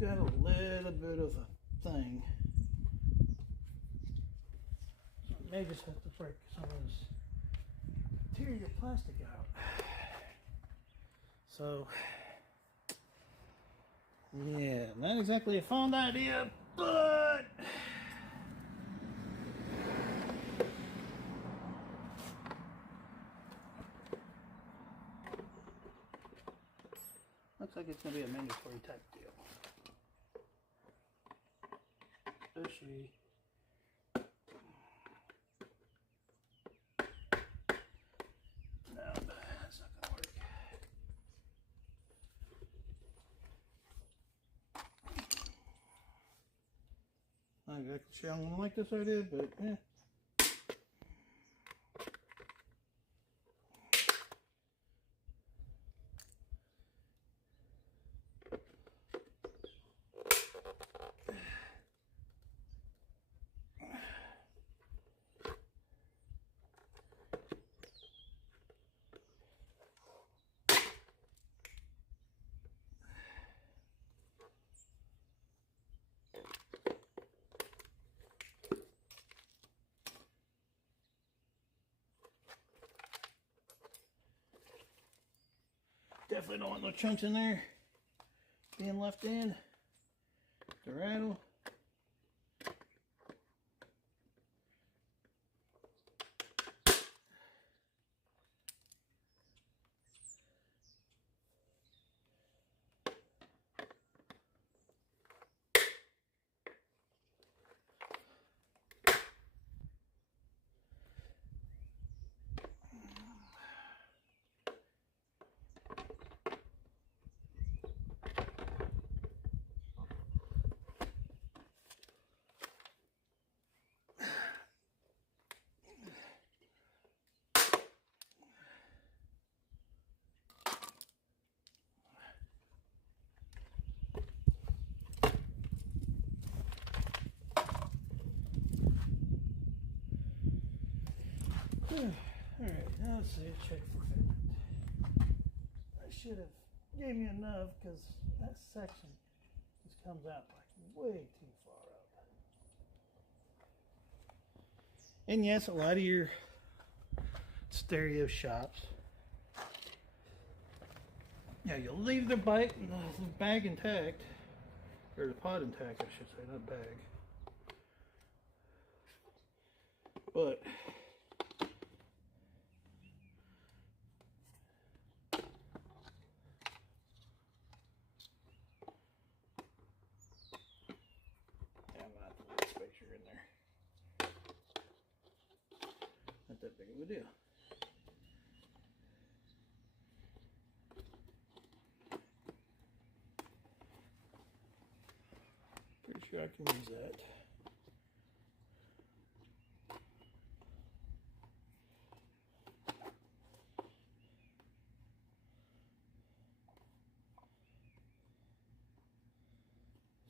got a little bit of a thing. So I may just have to break some of this interior plastic out. So, yeah, not exactly a fond idea, but looks like it's going to be a mandatory type deal. Does she? No, that's not going to work. Not exactly sure I'm going to like this idea, but yeah. Definitely don't want no chunks in there being left in to rattle. Alright, now let's see, check for fitment. I should have gave me enough because that section just comes out like way too far up. And yes, a lot of your stereo shops, yeah, you'll leave the bag intact, or the pod intact, I should say, not bag. But not that big of a deal. Pretty sure I can use that.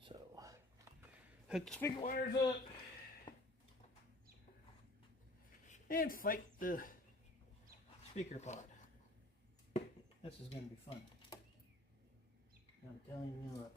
So, hook the speaker wires up and fight the speaker pod. This is going to be fun. I'm telling you what.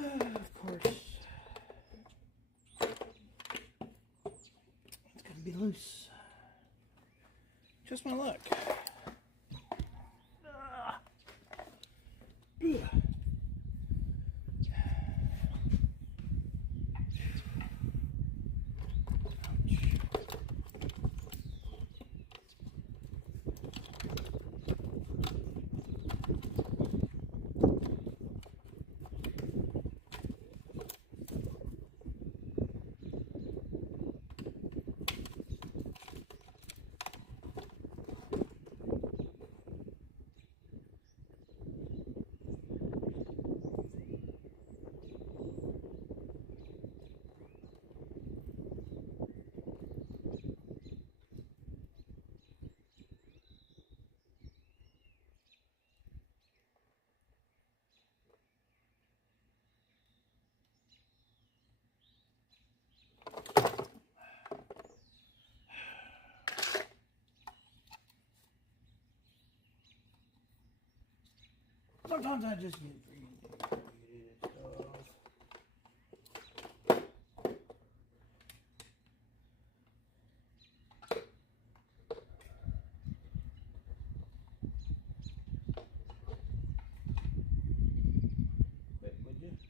Of course, it's going to be loose. Just my luck. Sometimes I just get greedy and stuff. Quit, would you?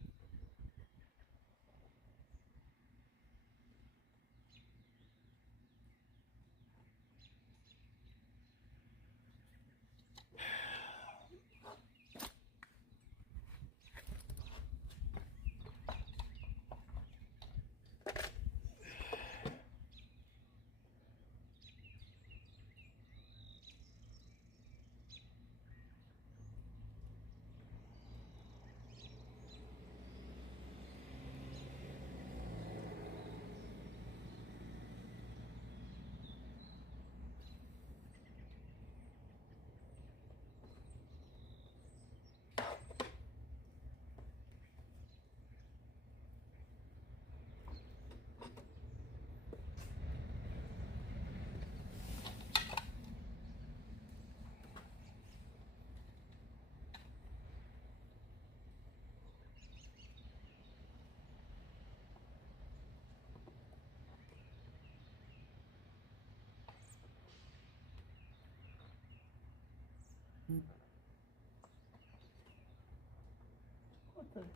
Okay.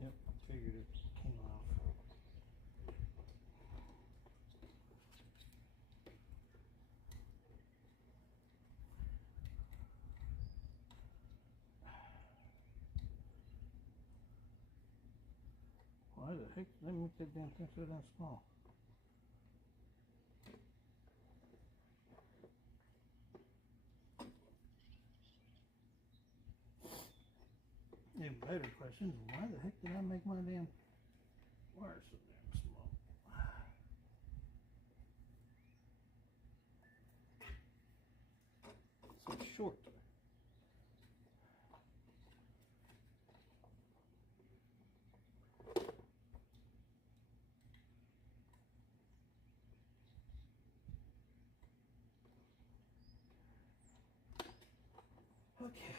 Yep, figured it came off. Why the heck did they make that damn thing so damn small? Even better question is why the heck did I make my damn wire so damn small? So short. Okay.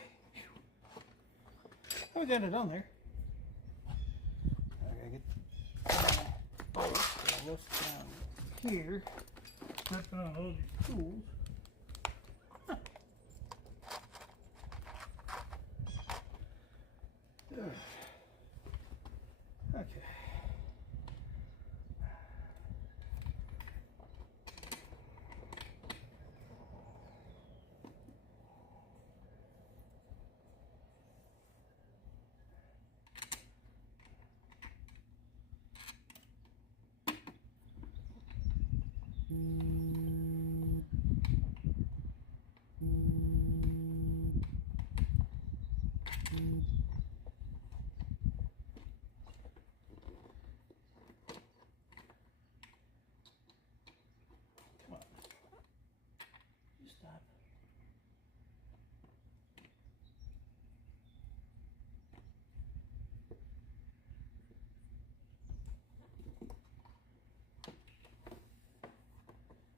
Oh, we got it on there. I gotta get this down here. Stepping on all these tools. Okay. Come on. You stop.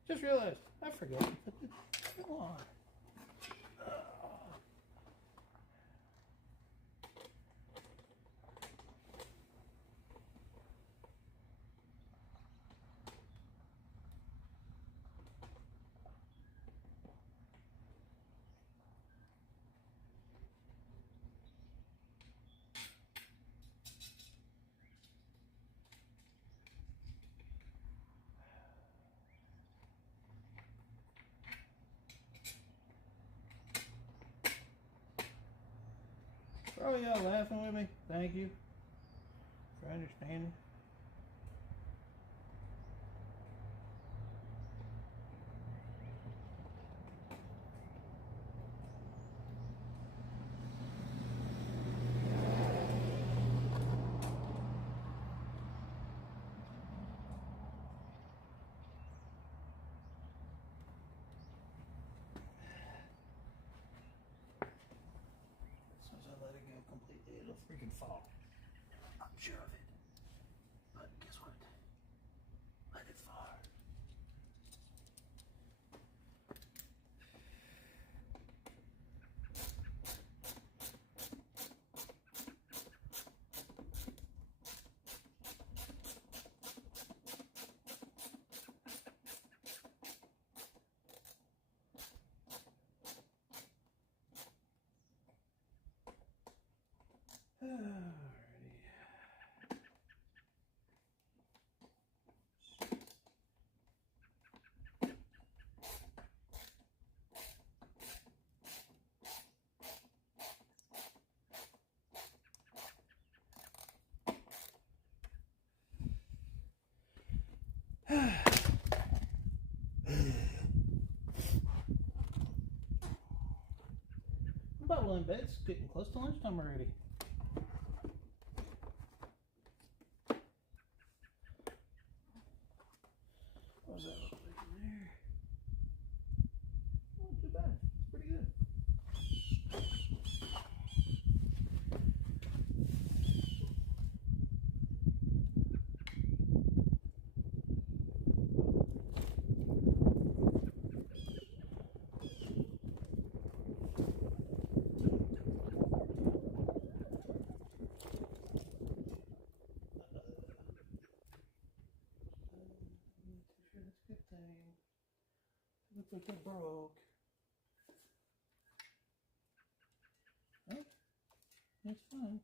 Just realized I forgot to put the grill on. For all y'all laughing with me, thank you for understanding. completely, it'll freaking fall. I'm sure of it. But guess what? Let it fall. About well in bed. It's getting close to lunchtime already. What was that look like in there? Not too bad. It's pretty good. Looks like it broke. Oh, that's fine.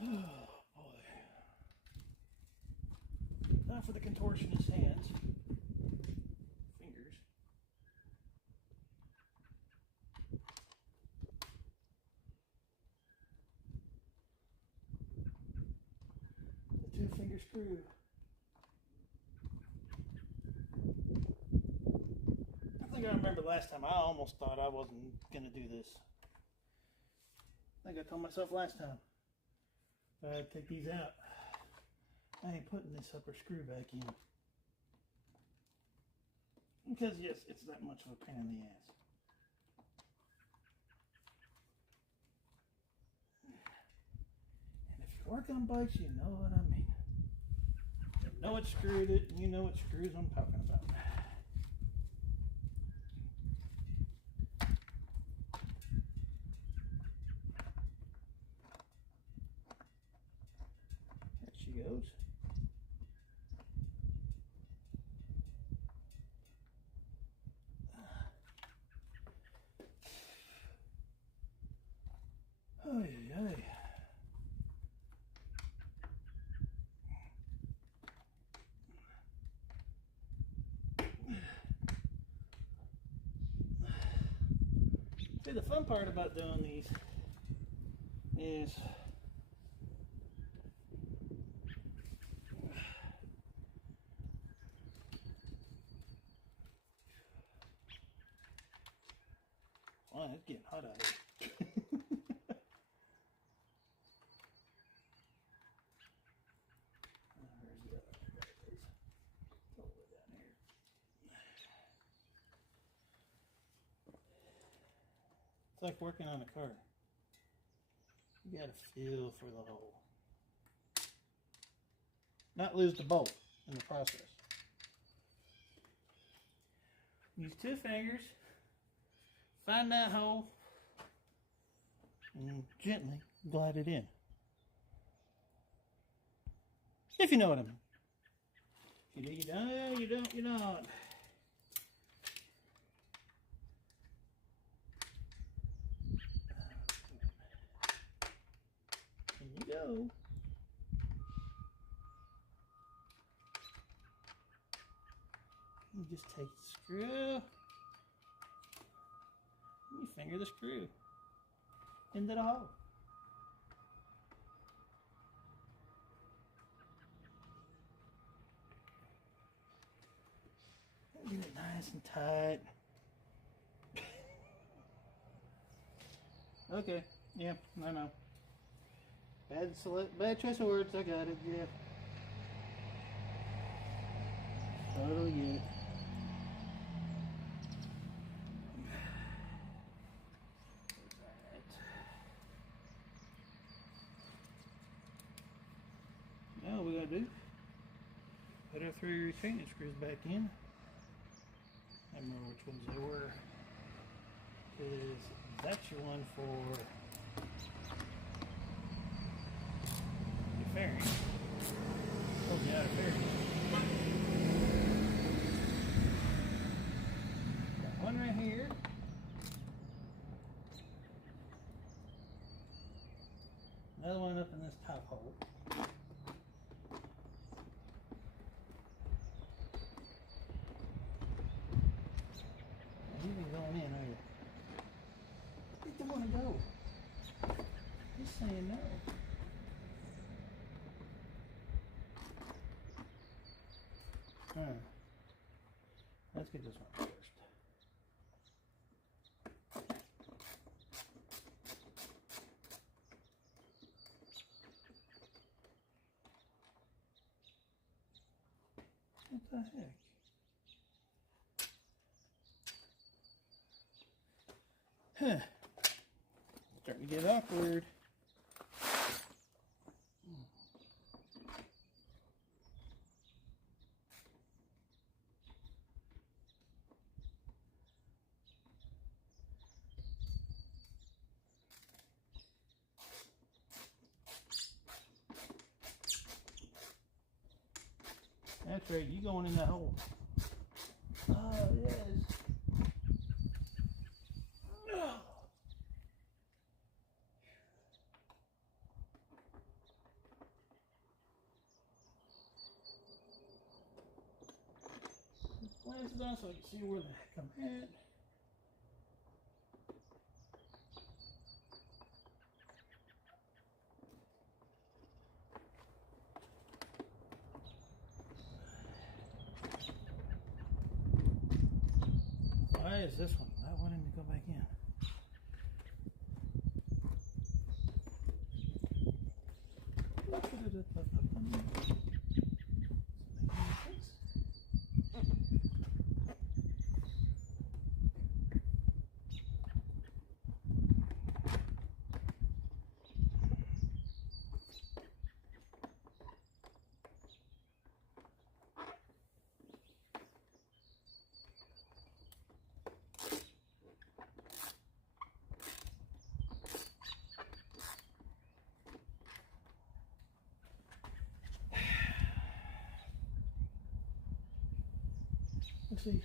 Oh boy. Now for the contortionist hands. Fingers. The 2-finger screw. I remember last time I almost thought I wasn't going to do this. I think I told myself last time if I take these out, I ain't putting this upper screw back in. Because yes, it's that much of a pain in the ass. And if you work on bikes, you know what I mean. You know what screwed it, and you know what screws I'm talking about. Goes. Oh yeah. See, the fun part about doing these is wow, it's getting hot out here. Where's the other one? There it is. It's all the way down here. It's like working on a car. You gotta feel for the hole. Not lose the bolt in the process. Use 2 fingers. Find that hole and gently glide it in. If you know what I mean. If you do, you don't. You don't, you don't. In you go. You just take the screw. You finger the screw into the hole. Get it nice and tight. Okay, yeah, I know. Bad choice of words, I got it, yeah. Totally get it. do, put our 3 retaining screws back in. I don't remember which ones they were. Because that's your one for your fairing. Pulls you out of fairing. Got one right here. Another one up in this top hole. You ain't going in, are you? You don't want to go. He's saying no. Let's get this one first. What the heck? Huh. Starting to get awkward. That's right, you going in that hole. Oh, yes. No. Glance it down so I can see where the heck I'm at. Why is this one not wanting to go back in? Let's see.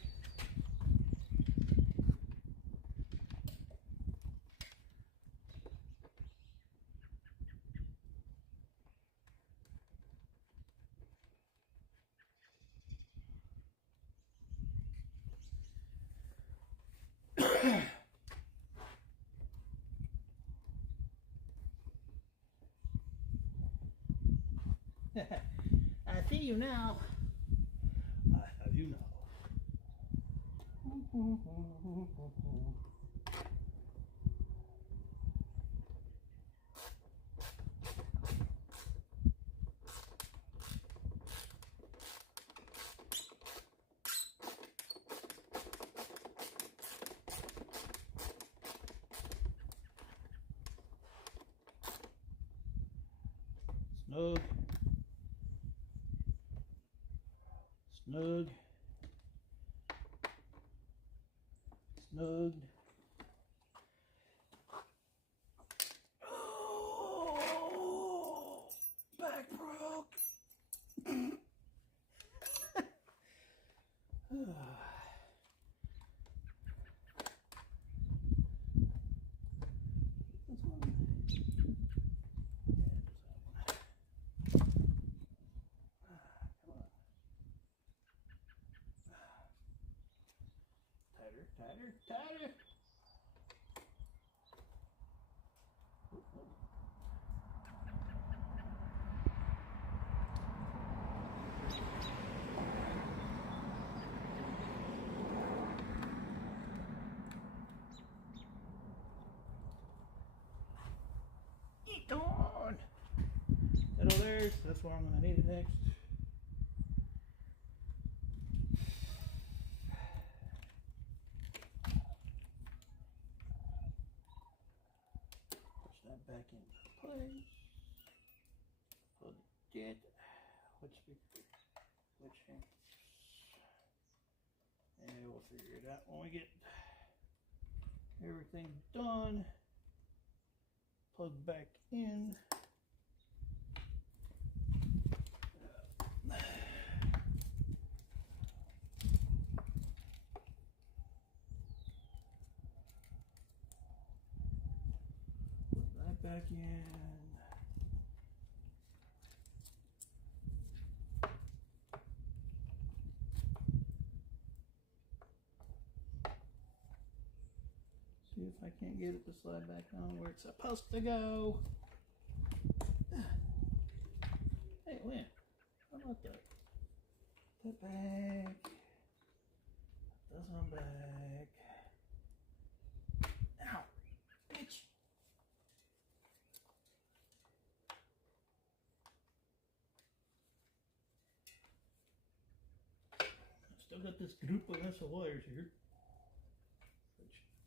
I see you now. I have you now. Snug. Snug. Snugged. Oh, back broke. Tighter, tighter. Eat on. That'll there. That's where I'm going to need it next. Back into place. Put it which speaker, which hand. And we'll figure it out when we get everything done. Plug back in. Put that back in. See if I can't get it to slide back on where it's supposed to go. Hey, Lynn, how about that? Put that back. Put this one back. Ow, bitch. I've still got this group of mess of wires here.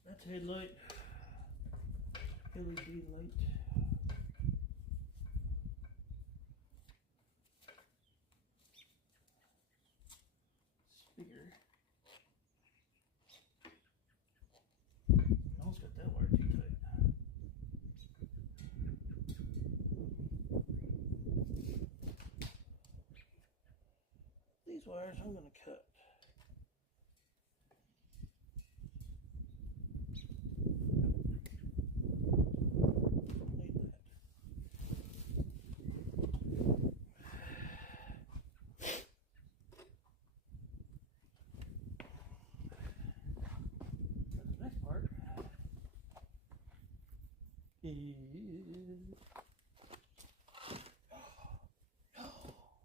That's headlight, LED light. Speaker. I almost got that wire too tight. These wires I'm going to cut.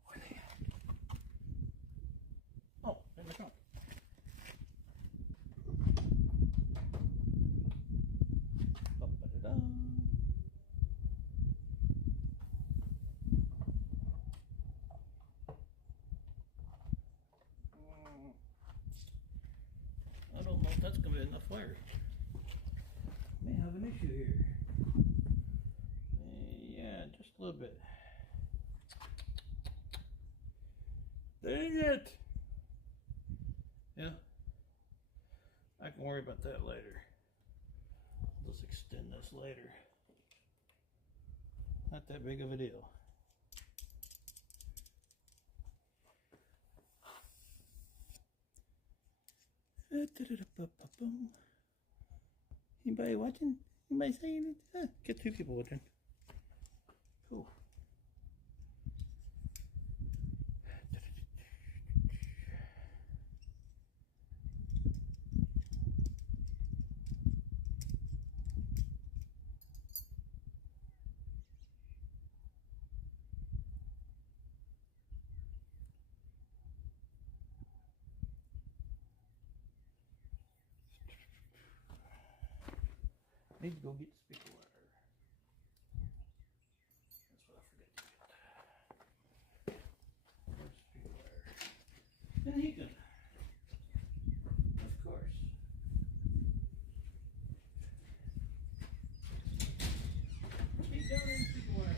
Where they at? Oh, in the trunk. Ba-ba-da-da. I don't know if that's going to be enough wire. May have an issue here. Yeah, just a little bit. Dang it! Yeah, I can worry about that later. I'll just extend this later. Not that big of a deal. Anybody watching? Anybody saying it? Get two people watching. Cool. I need to go get the speaker wire. That's what I forget to get. Where's the speaker wire? And he can. Of course. Keep down in the speaker wire.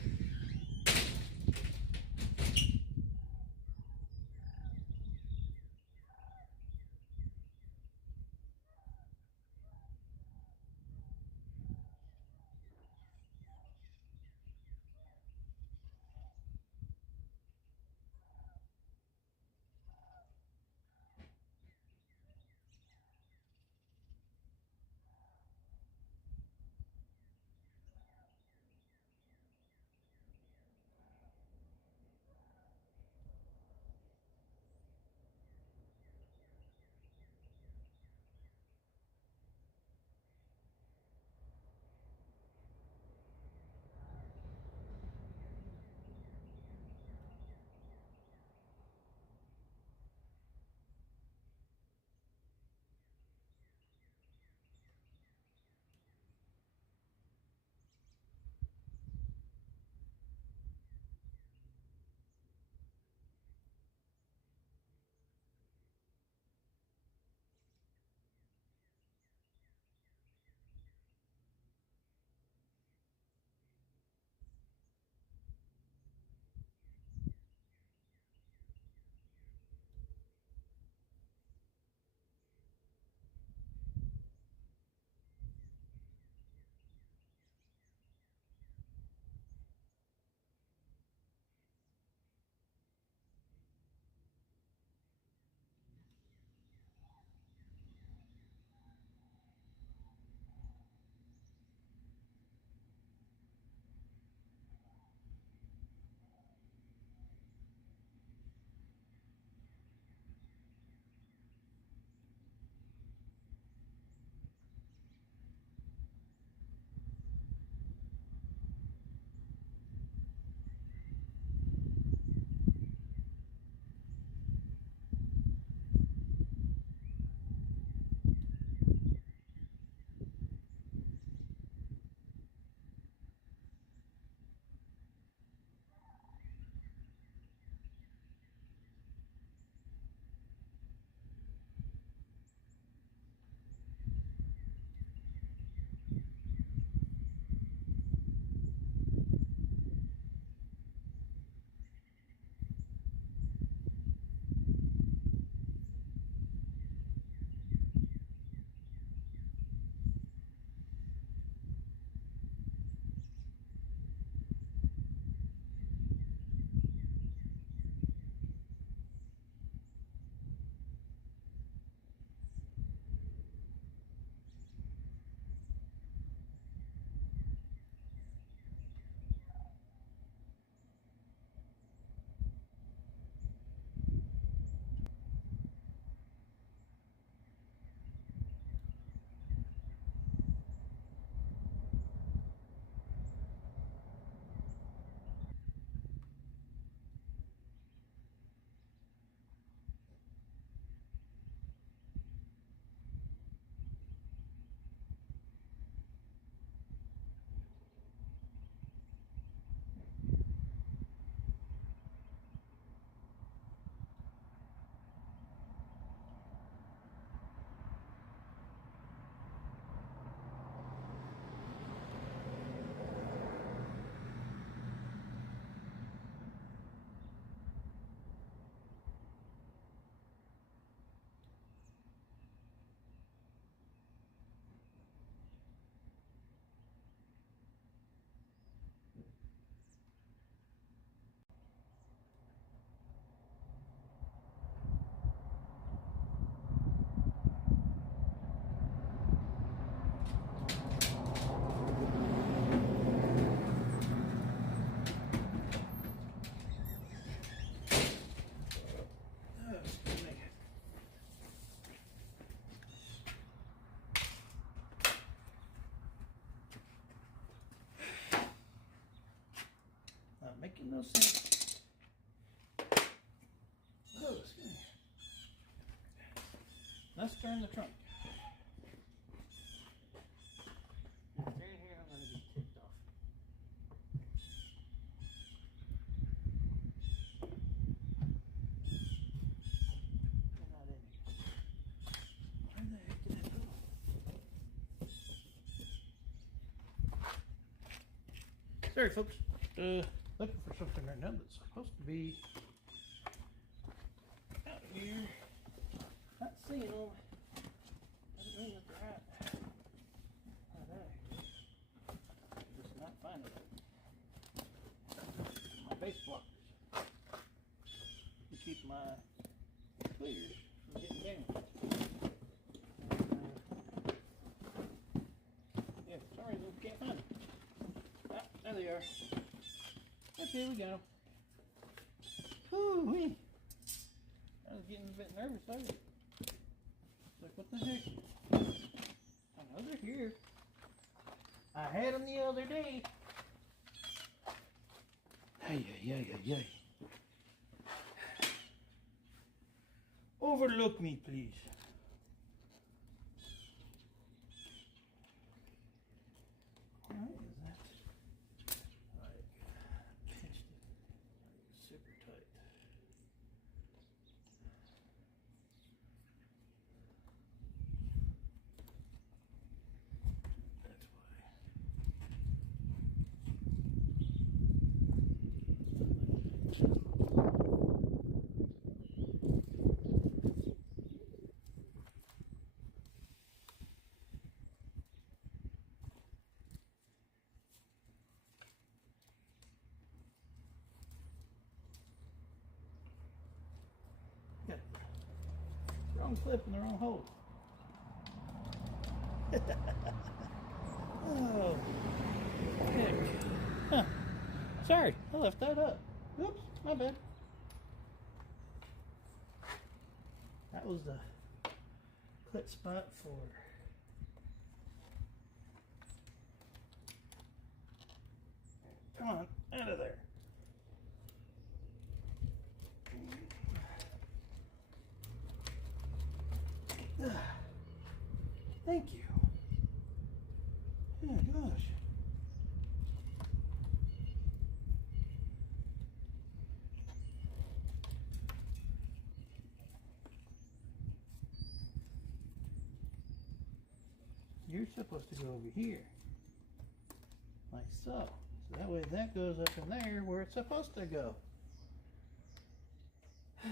no sense. Oh, excuse me. Let's turn the trunk. Right here, I'm going to get ticked off. They're not in here. Where the heck did it go? Sorry, folks. Looking for something right now that's supposed to be out here. Not seeing them. Doesn't mean that they're out. Not there. Just not finding it. My base blockers to keep my clears from getting damaged. Yeah, for some reason can't find them. Ah, there they are. Okay, we got them. Whoo-wee. I was getting a bit nervous there. It's like, what the heck? I know they're here. I had them the other day. Hey. Overlook me, please. Why is that? I pinched it super tight. That's why. Got the wrong clip in the wrong hole. Oh, heck. Huh. Sorry, I left that up. Oops, my bad. That was the clip spot for come on, out of there. Thank you. Yeah, gosh. You're supposed to go over here, like so. So that way that goes up in there where it's supposed to go. So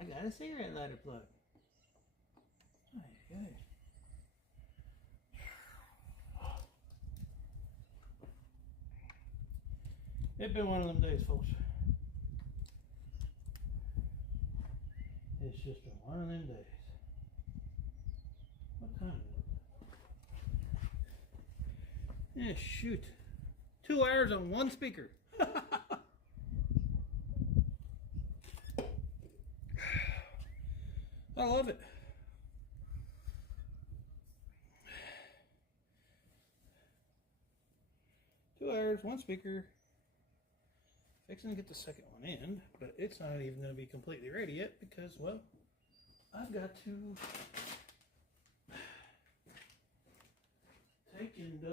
I got a cigarette lighter plug. Okay. It's been one of them days, folks. It's just been one of them days. What time is it? Yeah, shoot. 2 hours on one speaker. I love it. Two hours, one speaker. Fixing to get the second one in, but it's not even going to be completely ready yet because, well, I've got to take and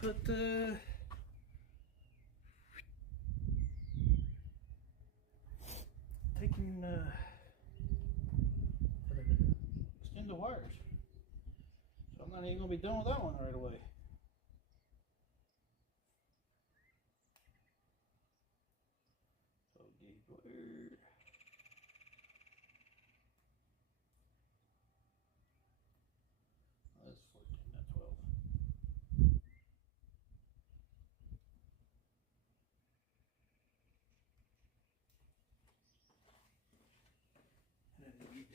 put the extend the wires. So I'm not even going to be done with that one right away. So gauge wire. Oh, that's 14, not 12. And then use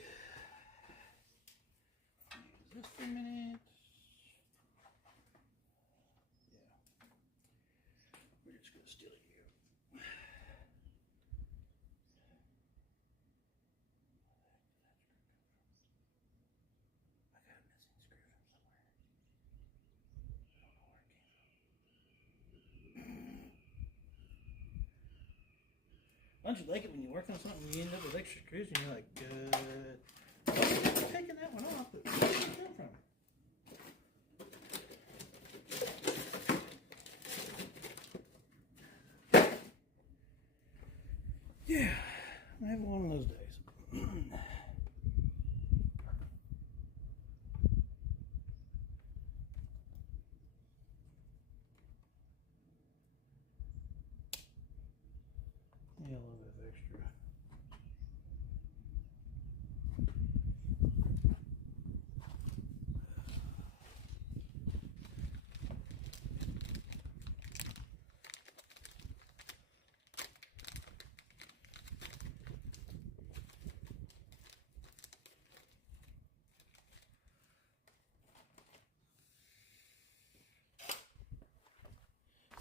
this for a minute. Yeah. We're just going to steal it here. I got a missing screw from somewhere. Don't you like it when you work on something and you end up with extra screws and you're like, good. I'm taking that one off, but where did it come from? Yeah, I'm having one of those days. Yeah, a little bit of extra.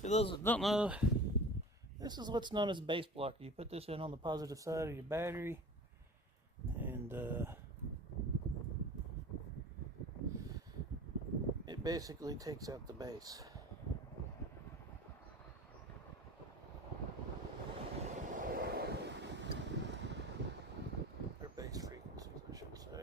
For those that don't know, this is what's known as a base blocker. You put this in on the positive side of your battery, and it basically takes out the base. Or base frequencies, I should say.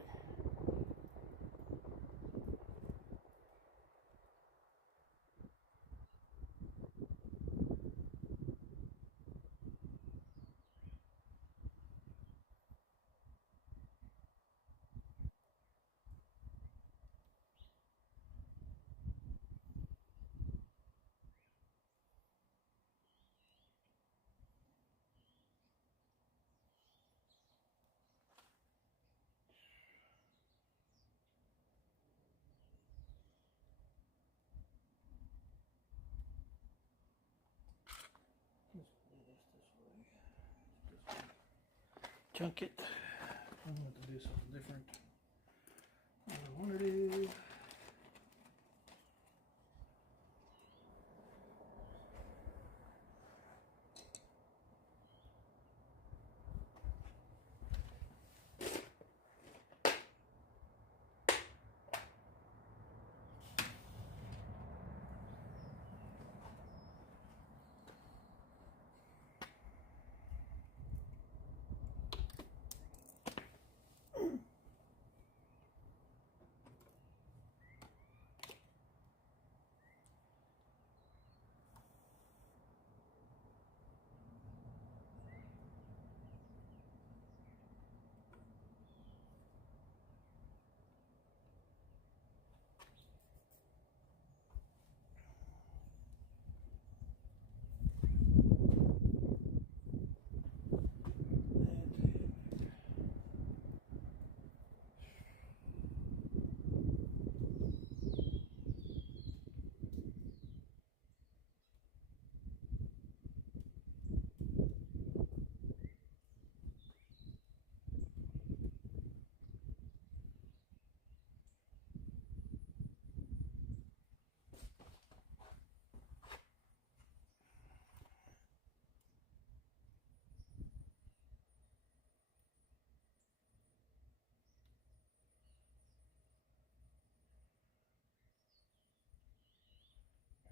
Chunk it. I'm going to do something different. What I want to do.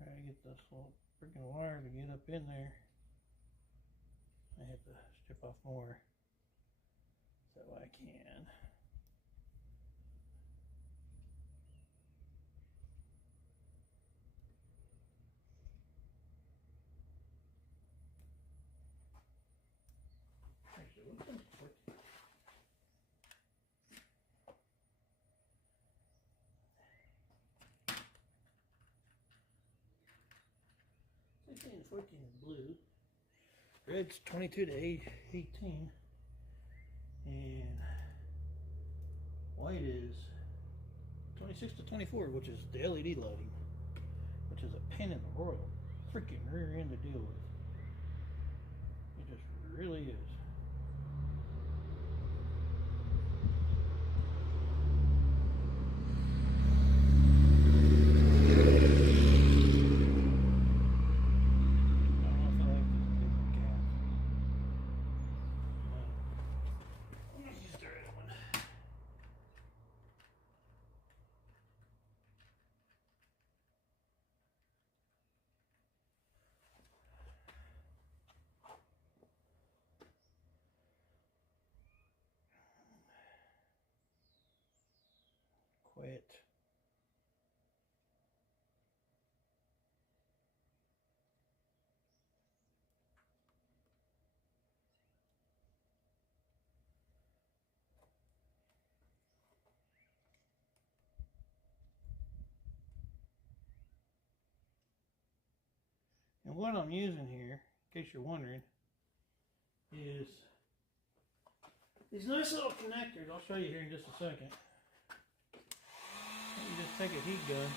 Try to get this little freaking wire to get up in there. I have to strip off more so I can. Actually, what's this? 16 and 14 is blue. Red's 22 to 18. And white is 26 to 24, which is the LED lighting, which is a pain in the royal freaking rear end to deal with. It just really is. wet. And what I'm using here, in case you're wondering, is these nice little connectors. I'll show you here in just a second. You just take a heat gun.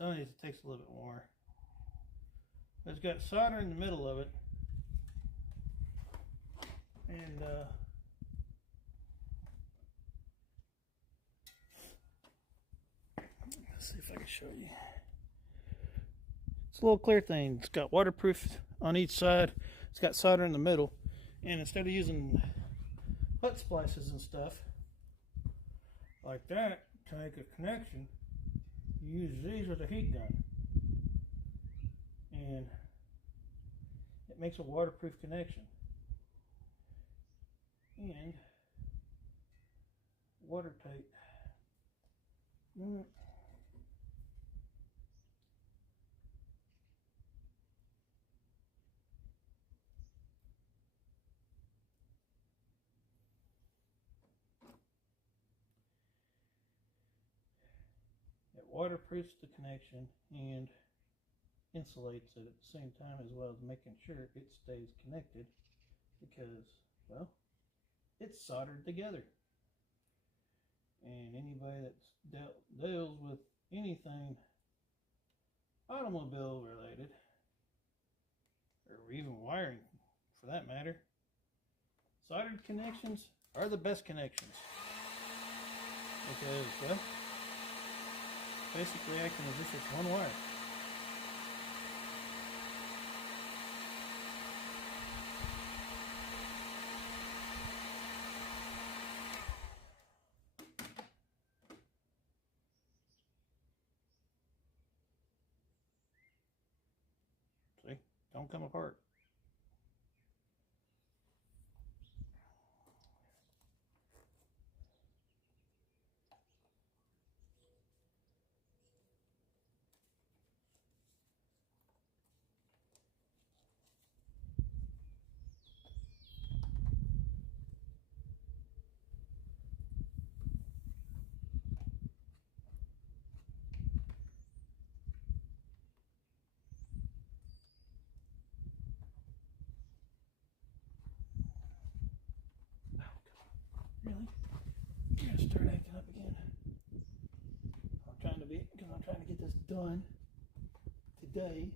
Some of these it takes a little bit more. It's got solder in the middle of it. And let's see if I can show you. It's a little clear thing. It's got waterproof on each side. It's got solder in the middle. And instead of using butt splices and stuff like that to make a connection, you use these with a heat gun. And it makes a waterproof connection. And watertight. It waterproofs the connection and insulates it at the same time, as well as making sure it stays connected, because, well, it's soldered together. And anybody that's deals with anything automobile related, or even wiring for that matter, soldered connections are the best connections, because, well, basically acting as if it's one wire. See? Don't come apart. Really? You're gonna start acting up again. I'm trying to get this done today.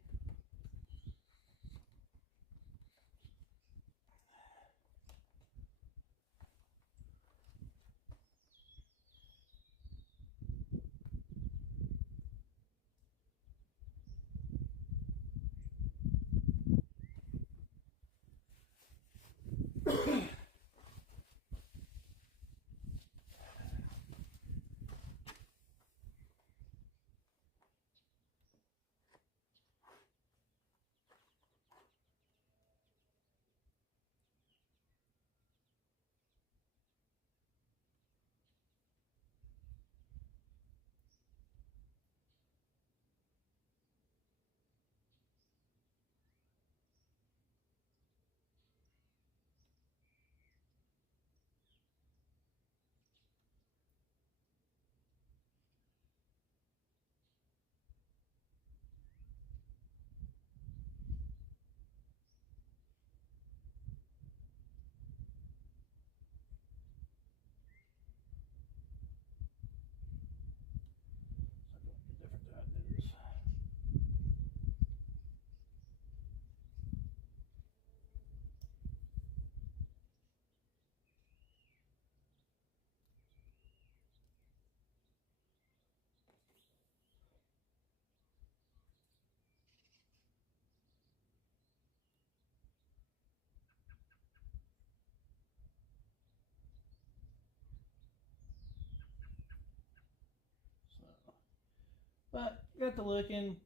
But got to looking,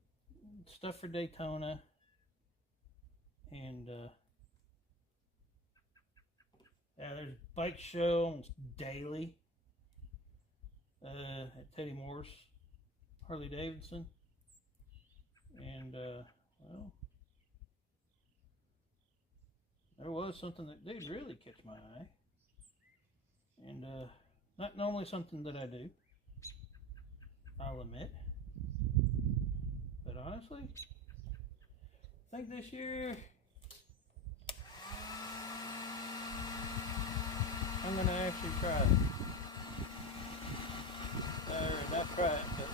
stuff for Daytona, and yeah, there's bike show almost daily at Teddy Moore's Harley Davidson, and well, there was something that did really catch my eye, and not normally something that I do, I'll admit, but honestly, I think this year I'm gonna actually try it. Not try it, but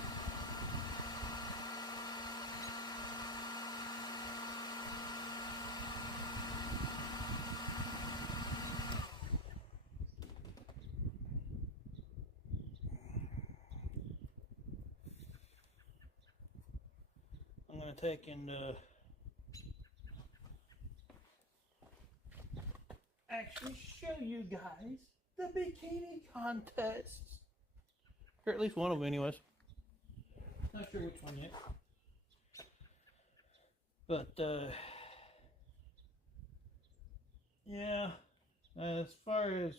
I'm gonna take and actually show you guys the bikini contests, or at least one of them anyways. Not sure which one yet, but yeah, as far as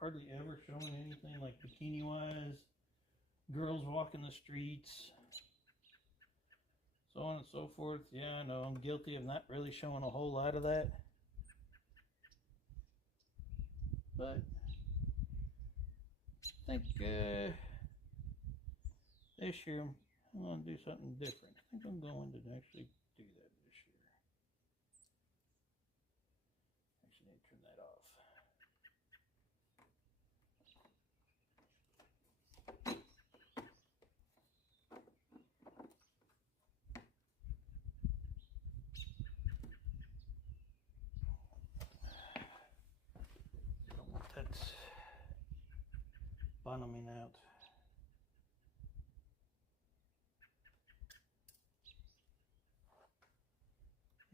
hardly ever showing anything like bikini wise, girls walking the streets, so on and so forth. Yeah, I know I'm guilty of not really showing a whole lot of that, but I think this year I'm going to do something different. I think I'm going to actually do that this year. Actually, need to turn that off. Don't want that bottoming out.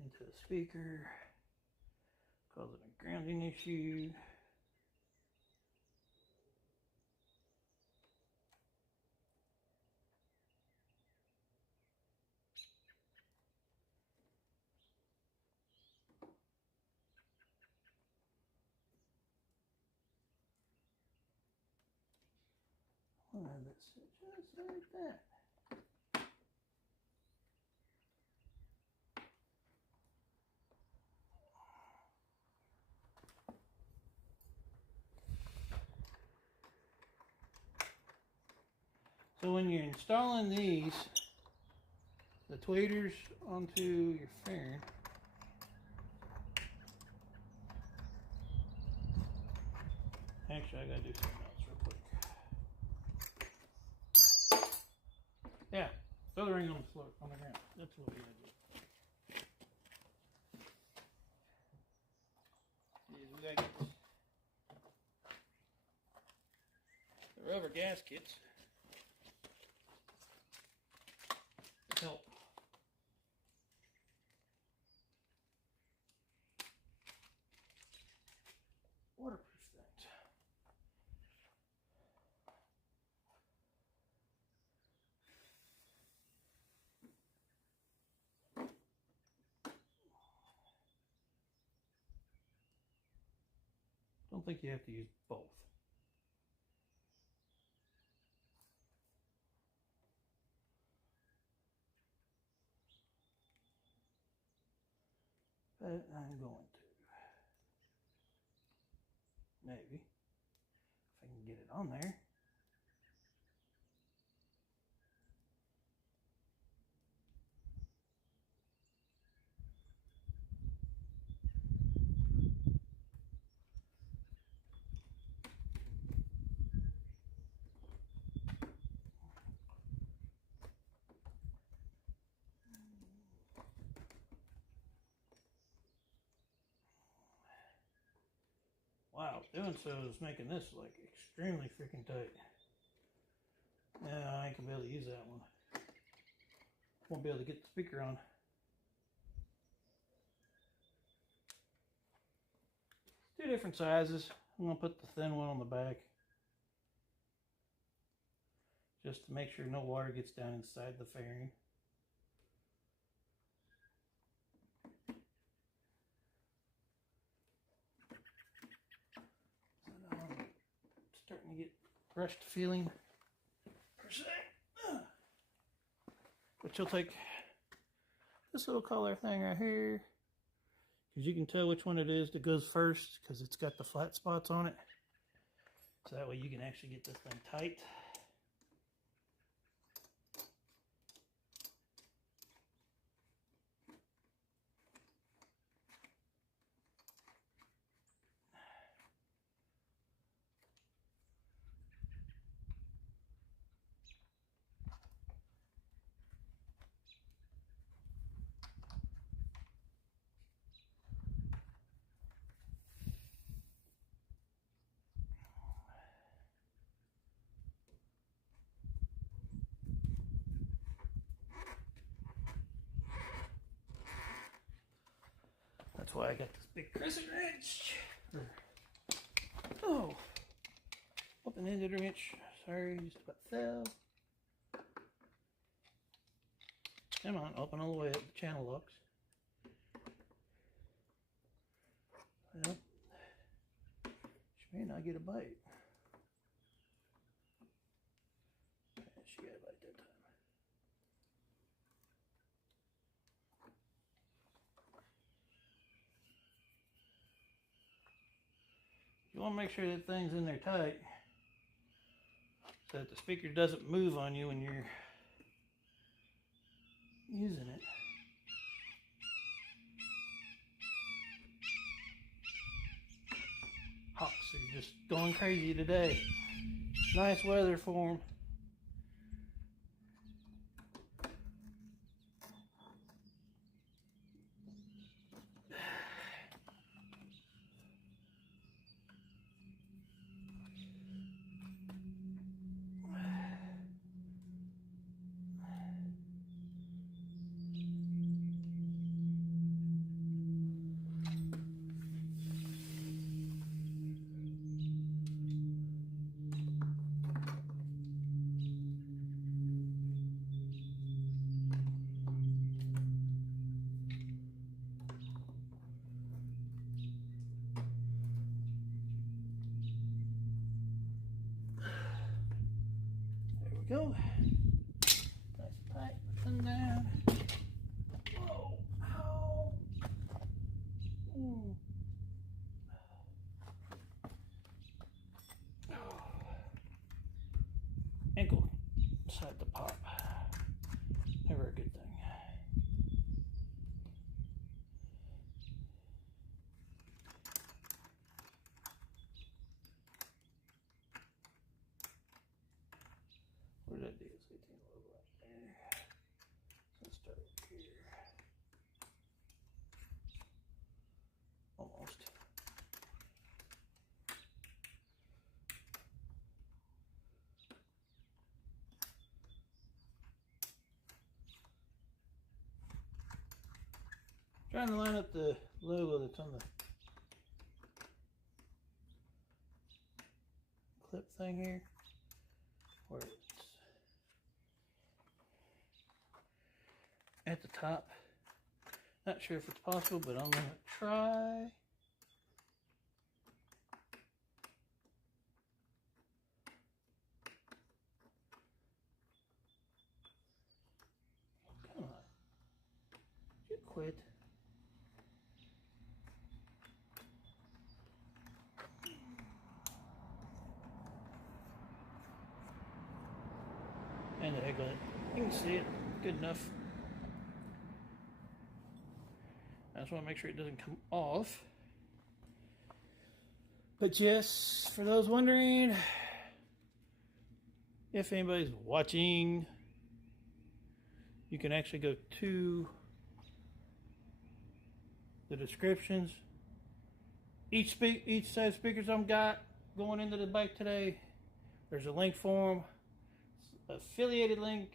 Into the speaker, causing a grounding issue. I'll have that sit just like that. So when you're installing these, the tweeters onto your fairing, actually I gotta do something else real quick. Yeah, throw the ring on the floor, on the ground. That's what we gotta do. We gotta get the rubber gaskets to help waterproof that. Don't think you have to use both. But I'm going to. Maybe. If I can get it on there. Wow, doing so is making this like extremely freaking tight. Yeah, I ain't gonna be able to use that one. Won't be able to get the speaker on. Two different sizes. I'm gonna put the thin one on the back. just to make sure no water gets down inside the fairing. Starting to get brushed feeling per se. But you'll take this little color thing right here, because you can tell which one it is that goes first because it's got the flat spots on it. So that way you can actually get this thing tight. That's why I got this big crescent wrench. Oh, open-ended wrench. Sorry, just about fell. Come on, open all the way up. The channel locks. Well, she may not get a bite. She got a bite that time. You want to make sure that thing's in there tight so that the speaker doesn't move on you when you're using it. Hawks are just going crazy today. Nice weather for them. Go. Nice tight, put them down. Whoa, ow. Ooh. Ankle decide to pop. Never a good thing. Where did that DS18 logo right there? Let's start here. Almost. Trying to line up the logo that's on the clip thing here, where it's at the top. Not sure if it's possible, but I'm gonna try. Come on, you quit. And the heck with it. You can see it good enough. I just want to make sure it doesn't come off. But yes, for those wondering, if anybody's watching, you can actually go to the descriptions. Each set of speakers I've got going into the bike today, there's a link for them. Affiliated link,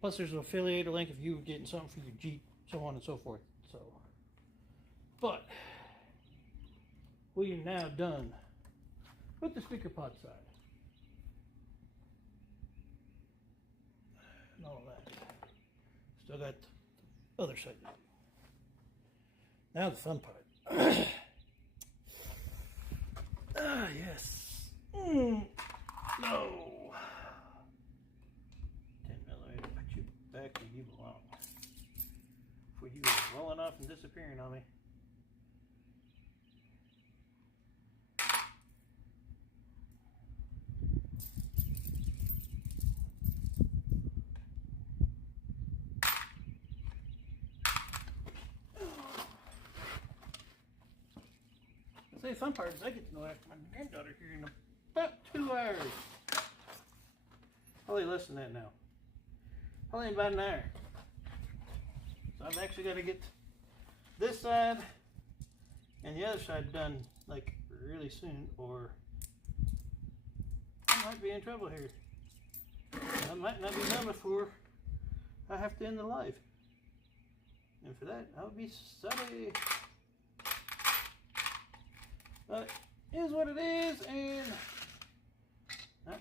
plus there's an affiliated link if you were getting something for your Jeep, so on and so forth. So, but we are now done with the speaker pod side. all that. Still got the other side to do. Now the fun part. Ah, yes. No. 10mm, put you back where you belong. Before you go rolling off and disappearing on me. The fun part is I get to know after my granddaughter here in about 2 hours. Probably less than that now. Probably about an hour. So I've actually got to get this side and the other side done like really soon, or I might be in trouble here. I might not be done before I have to end the live. And for that, I would be sorry. But it is what it is, and not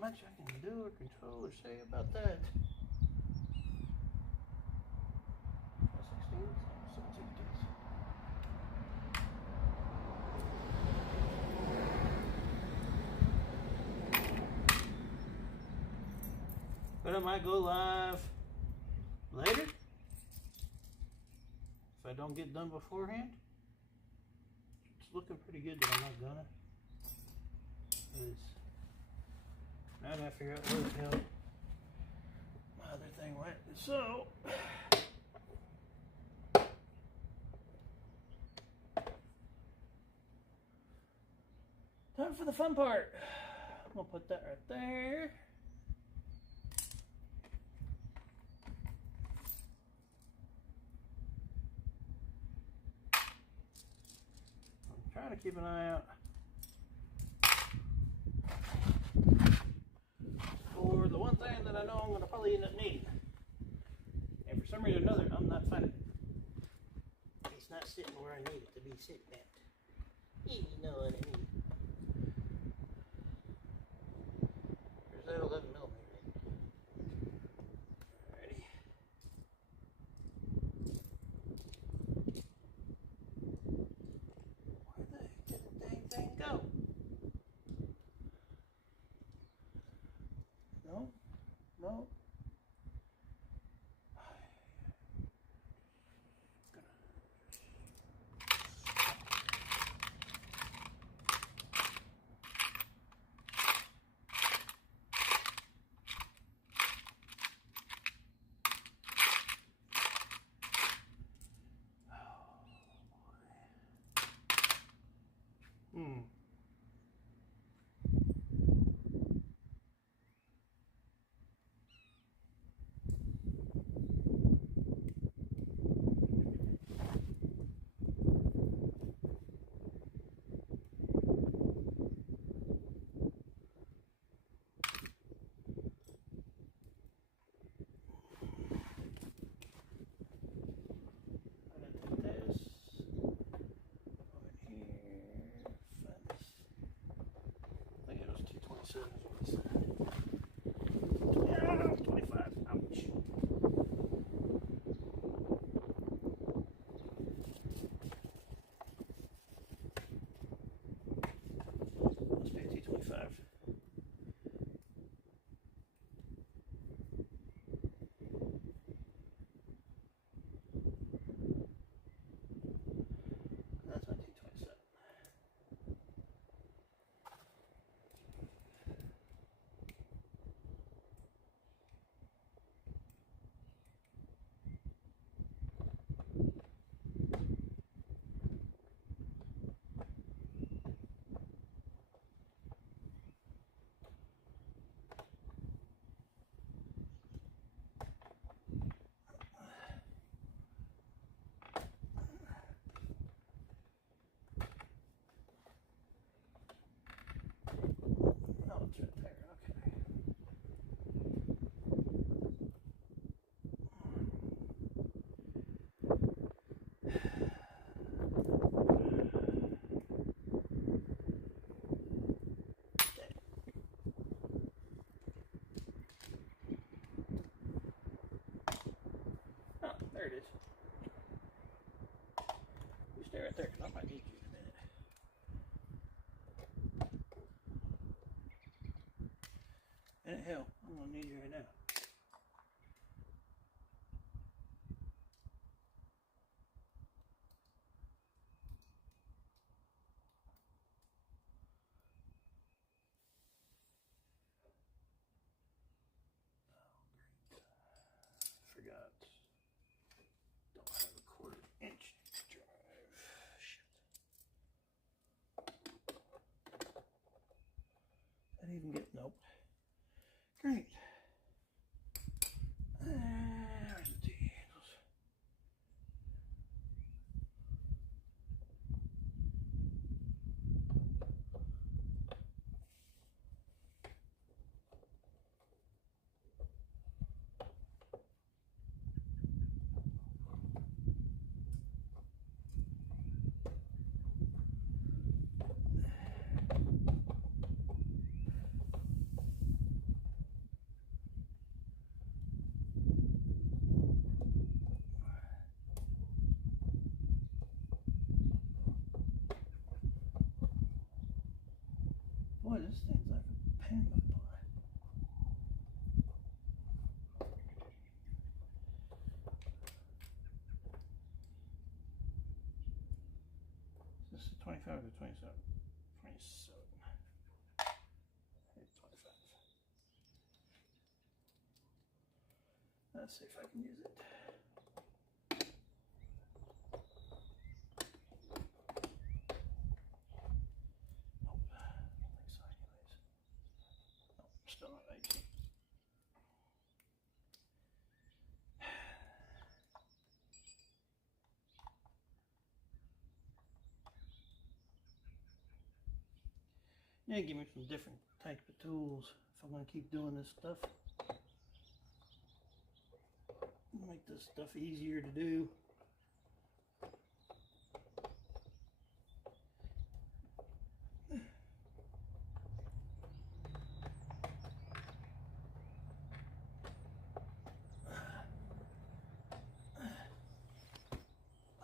much I can do or control or say about that. 16, 17. But I might go live later if I don't get done beforehand. It's looking pretty good that I'm not gonna. Now I gotta figure out where the hell my other thing went. So time for the fun part. I'm gonna put that right there. I'm trying to keep an eye out for the one thing that I know I'm going to probably end up needing. And for some reason or another, I'm not finding it. It's not sitting where I need it to be sitting at. You know what I mean. There's that 11mm. Alrighty. Where the heck did the dang thing go? No, no. is. You stay right there, because I might need you in a minute. And hell, I'm going to need you right now. Forgot. Don't have a 1/4-inch drive. Shit. Didn't even get, nope. Great. There's the handles. Boy, this thing's like a pain in the butt. This is 25 or 27? 27. It's 25. Let's see if I can use it. Nope. I don't think so anyways. Nope, still not 18. Yeah, give me some different type of tools if I'm going to keep doing this stuff. Make this stuff easier to do.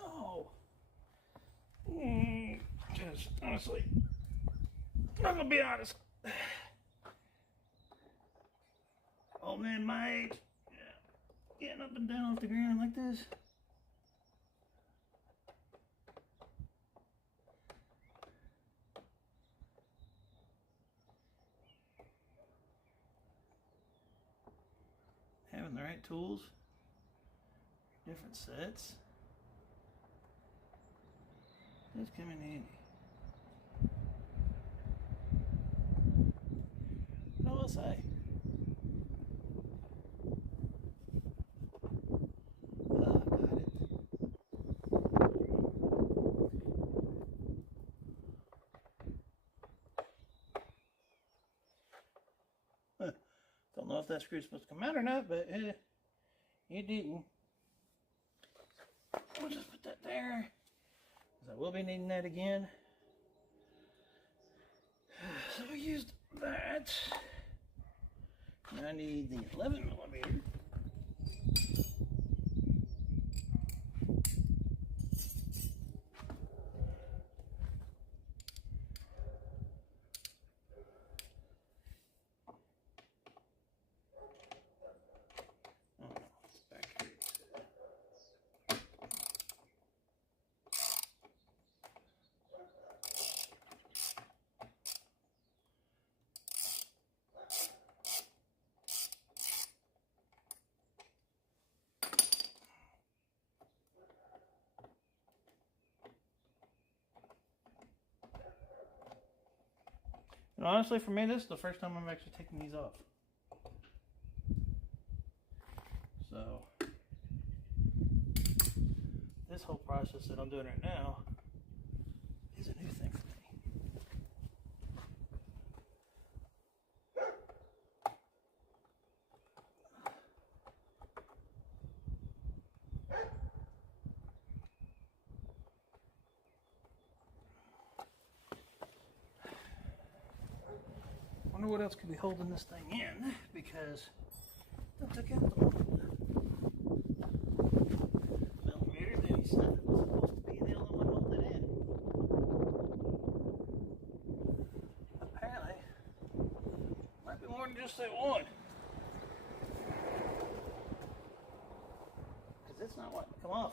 Oh, because honestly, I'm gonna be honest. Old man my age, getting up and down off the ground like this. Having the right tools, different sets, does come in handy. What will I say? Don't know if that screw's supposed to come out or not, but it didn't. We'll just put that there, because I will be needing that again. So I used that. And I need the 11mm. And honestly, for me, this is the first time I'm actually taking these off. So, this whole process that I'm doing right now is a new thing for me. I wonder what else could be holding this thing in, because I took out the mold. say one. Because it's not wanting to come off.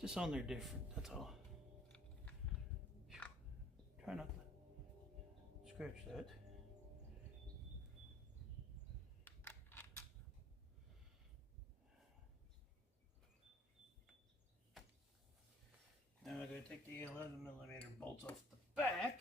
Just on there different, that's all. Try not to scratch that. Now I gotta take the 11mm bolts off the back.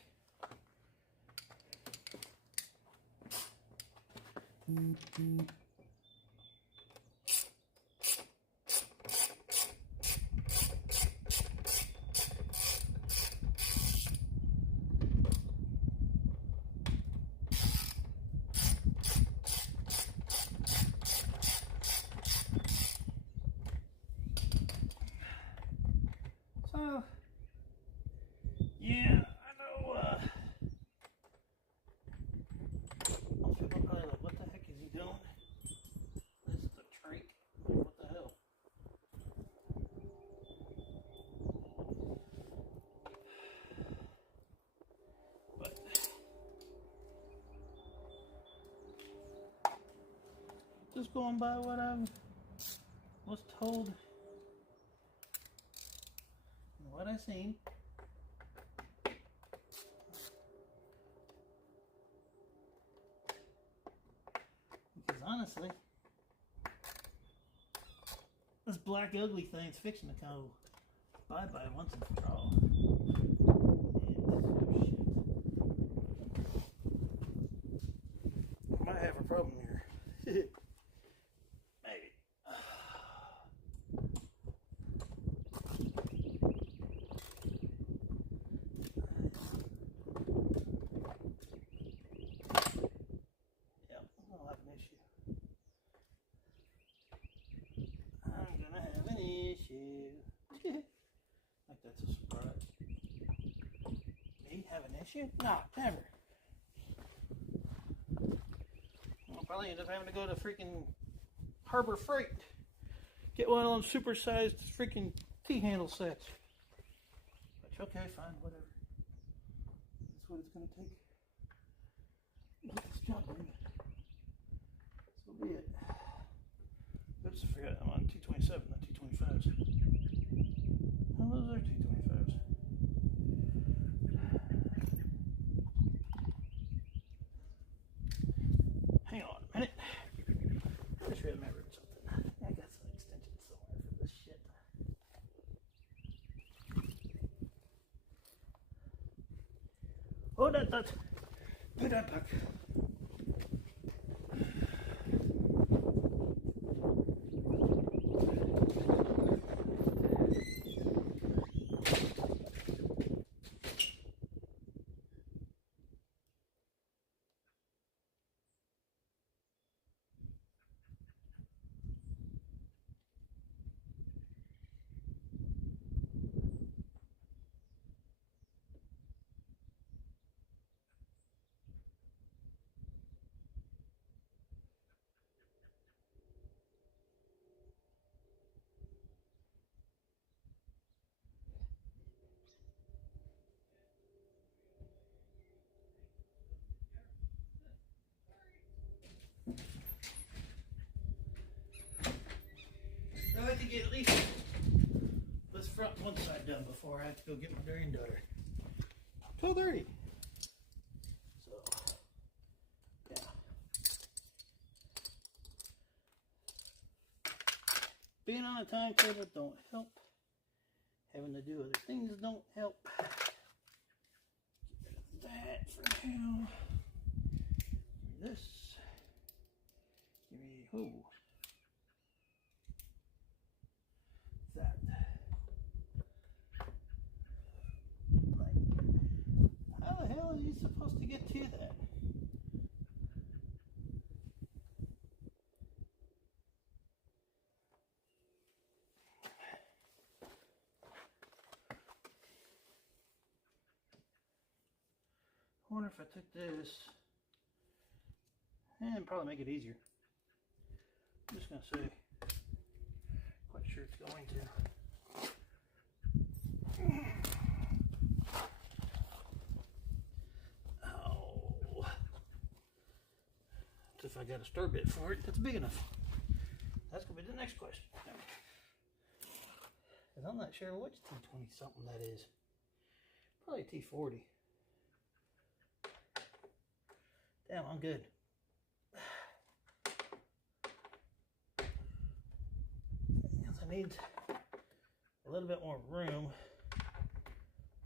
So, yeah, I know, most people probably like, what the heck is he doing? This is a trach. What the hell? But, just going by what I was told and what I seen. Because honestly, this black ugly thing's fixing to go bye-bye once and for all. I might have a problem here. Maybe. Yep, I'll have an issue. I'm gonna have an issue. Like that's a surprise. Me have an issue? No, never. I'll probably end up having to go to freaking Harbor Freight. Get one of them supersized freaking T-handle sets. Which, okay, fine, whatever. That's what it's gonna take. Get this job done. So be it. Oops, I forgot I'm on T27, not T25s. Oh, those are T25s. Hang on a minute. I just remembered something. I got some extensions somewhere for this shit. Oh, that. Put that back. I like to get at least this front one side done before I have to go get my granddaughter. 12:30. So, yeah. Being on a timetable don't help. Having to do other things don't help. Get rid of that for now. This. Give me, that. Like, how the hell are you supposed to get to that? I wonder if I took this and probably make it easier. I'm just going to say, quite sure it's going to. Oh. If I got a stir bit for it that's big enough. That's going to be the next question. Because I'm not sure which T20 something that is. Probably a T40. Damn, I'm good. Because I need a little bit more room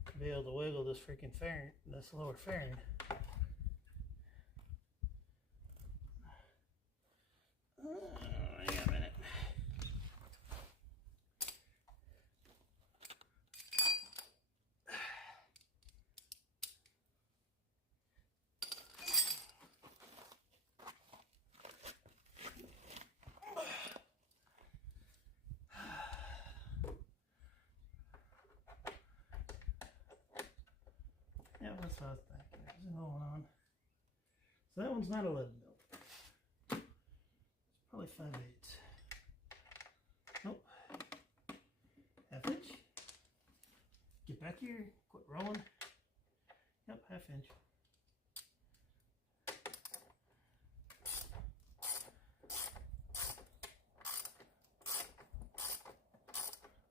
to be able to wiggle this freaking fairing, this lower fairing. Hang on a minute. Yeah, that's what I was thinking. What's going on? So that one's not 11 mil. It's probably 5/8. Nope. Half inch. Get back here. Quit rolling. Yep, half inch.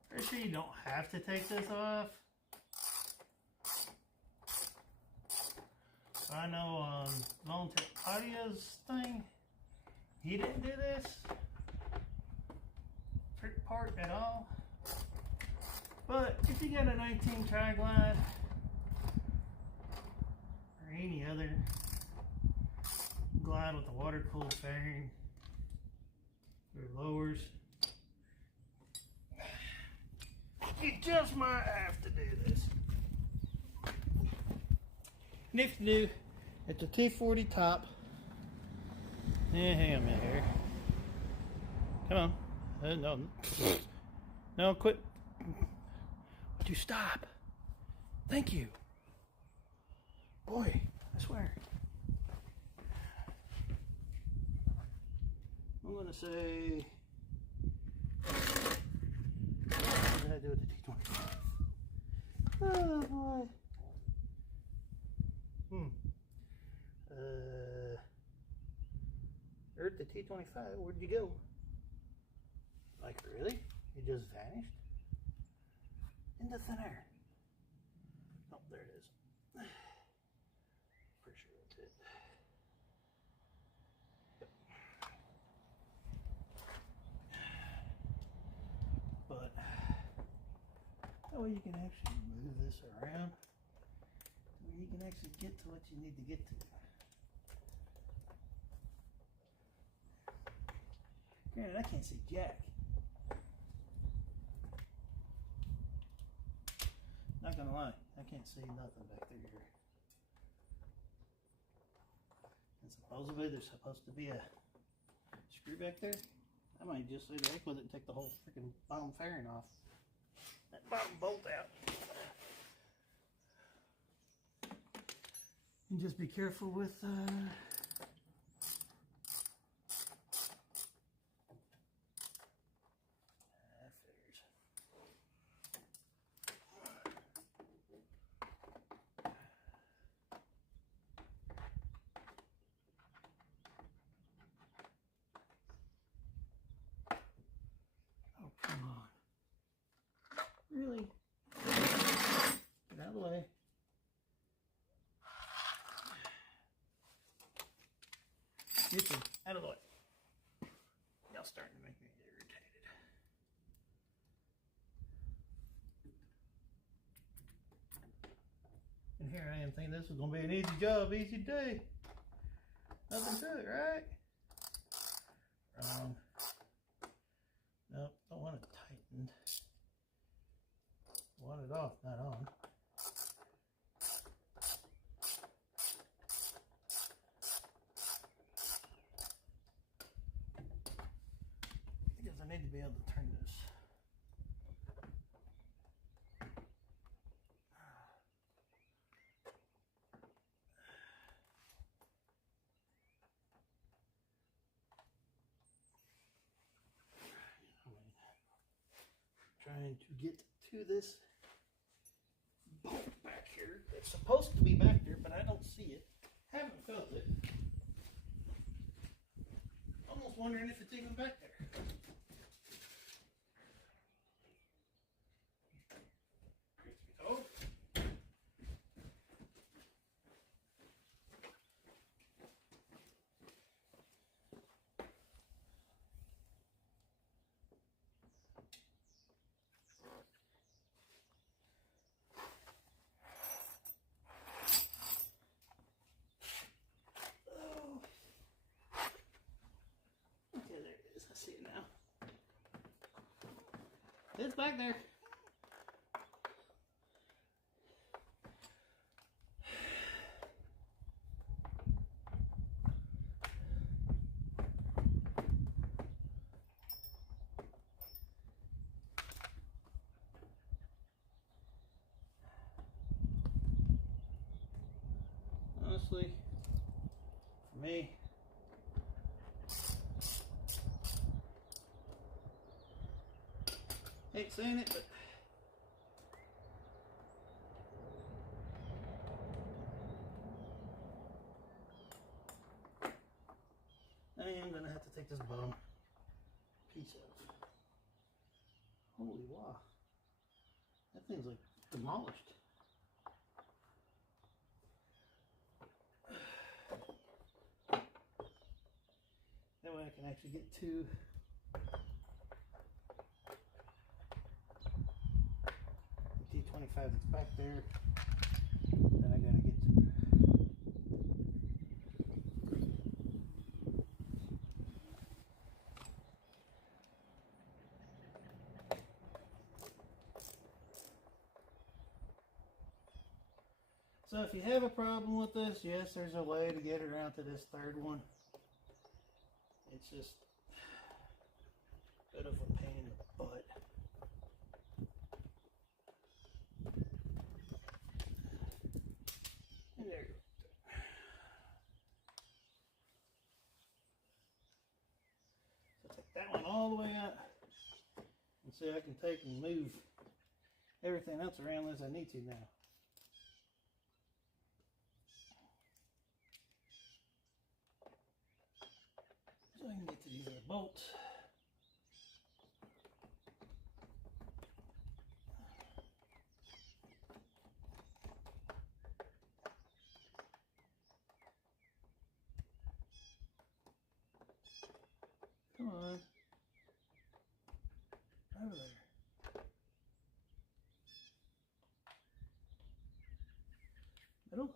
Pretty sure you don't have to take this off. I know Volunteer Audio's thing, he didn't do this trick part at all. But if you got a 19 Tri-Glide or any other glide with a water-cooled fairing or lowers, you just might have to do this. And if you do, it's a T40 top. Yeah, hang on a minute here. Come on. No. No, quit. Would you stop? Thank you. Boy, I swear. I'm going to say... What did I do with the T20? Oh, boy. Earth the T25, where'd you go? Like, really? You just vanished? Into thin air. Oh, there it is. Pretty sure that's it. Yep. But, that way you can actually move this around. Where you can actually get to what you need to get to. Granted, I can't see jack. Not gonna lie, I can't see nothing back there. And supposedly there's supposed to be a screw back there. I might just say the heck with it and take the whole freaking bottom fairing off. That bottom bolt out. And just be careful with oh, come on. Really? Get out of the way. You two, out of the way. Y'all starting to make me irritated. And here I am thinking this is going to be an easy job, easy day. Nothing to it, right? Wrong. Nope, don't want it tightened. Want it off, not on. Because I need to be able to turn this. trying to get to this bolt back here. It's supposed to be back there, but I don't see it. Haven't felt it. Almost wondering if it's even back there. Oh. I see it now. It's back there. Honestly, for me, hate saying it, but I am going to have to take this bottom piece off. Holy wow. That thing's like demolished. That way I can actually get to T25 that's back there. Then I gotta get to. So if you have a problem with this, yes, there's a way to get around to this third one. It's just a bit of a pain in the butt. And there you go. So take that one all the way out. And see, I can take and move everything else around as I need to now. So I can get to these other bolts. Come on. Over there. Middle.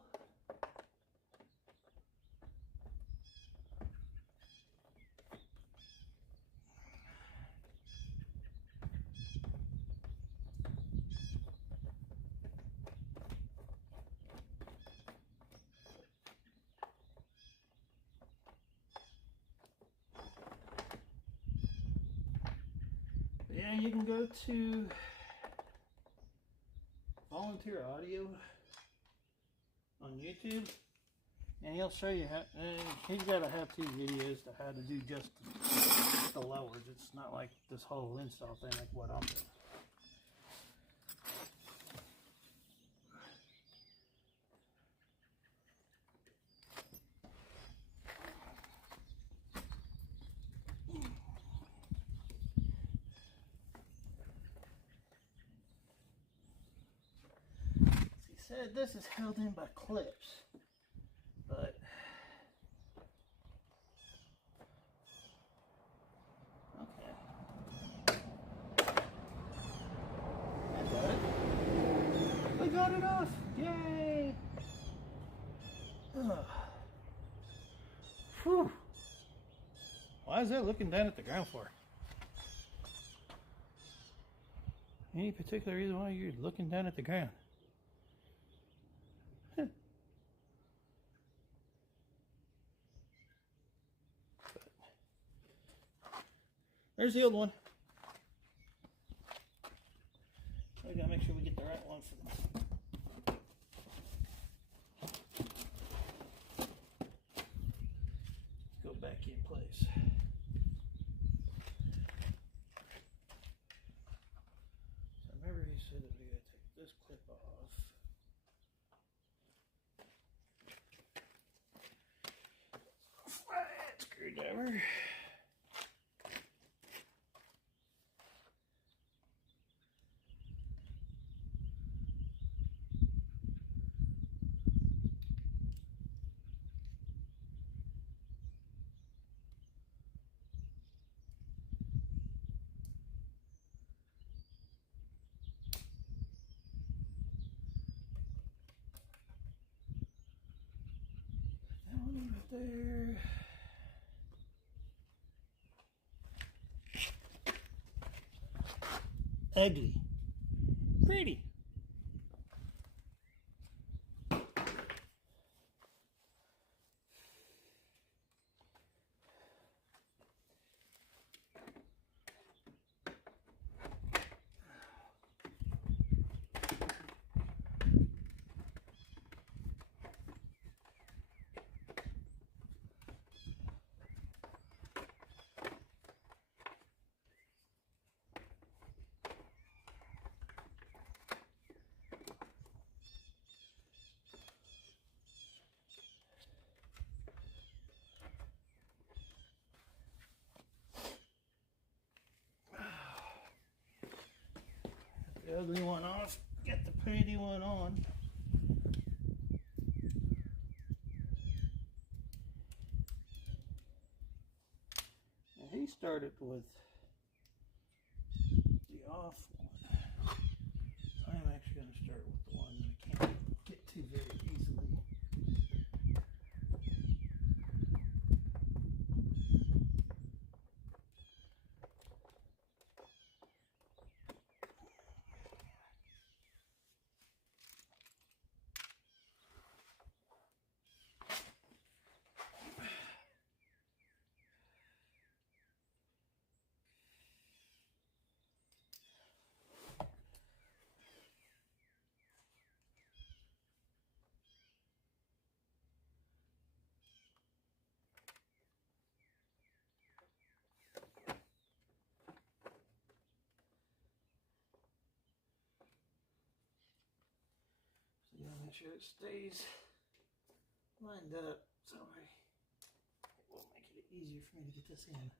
Yeah, you can go to Volunteer Audio on YouTube, and he'll show you how. He's got a how-to videos to how to do just the lowers. It's not like this whole install thing like what I'm doing. Said this is held in by clips, but okay. I got it. We got it off! Yay! Whew. Why is that looking down at the ground for? Any particular reason why you're looking down at the ground? There's the old one. We gotta make sure we get the right one for them. Go back in place. whatever. That one right there. Ugly. Pretty. The ugly one off, get the pretty one on. And he started with the off one. I'm actually going to start with the one that I can't get to very easily. So you gotta make sure it stays lined up, so it will make it easier for me to get this in.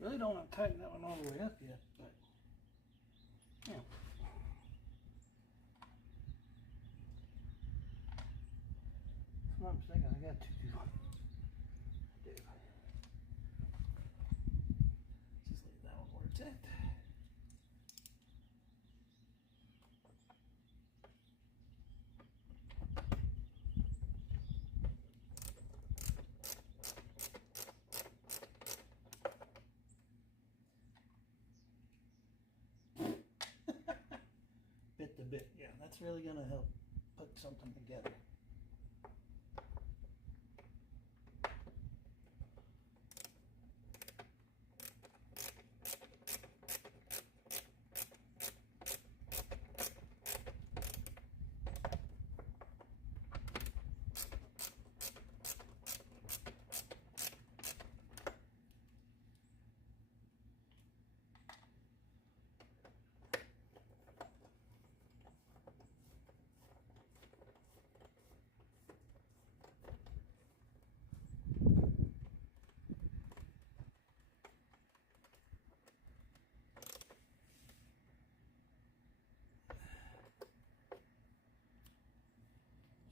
Really don't want to tighten that one all the way up yet, but yeah. If I'm not mistaken, I got to do one. I do. Just leave that one where it's at. Bit to bit, yeah, that's really going to help put something together.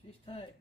She's tight.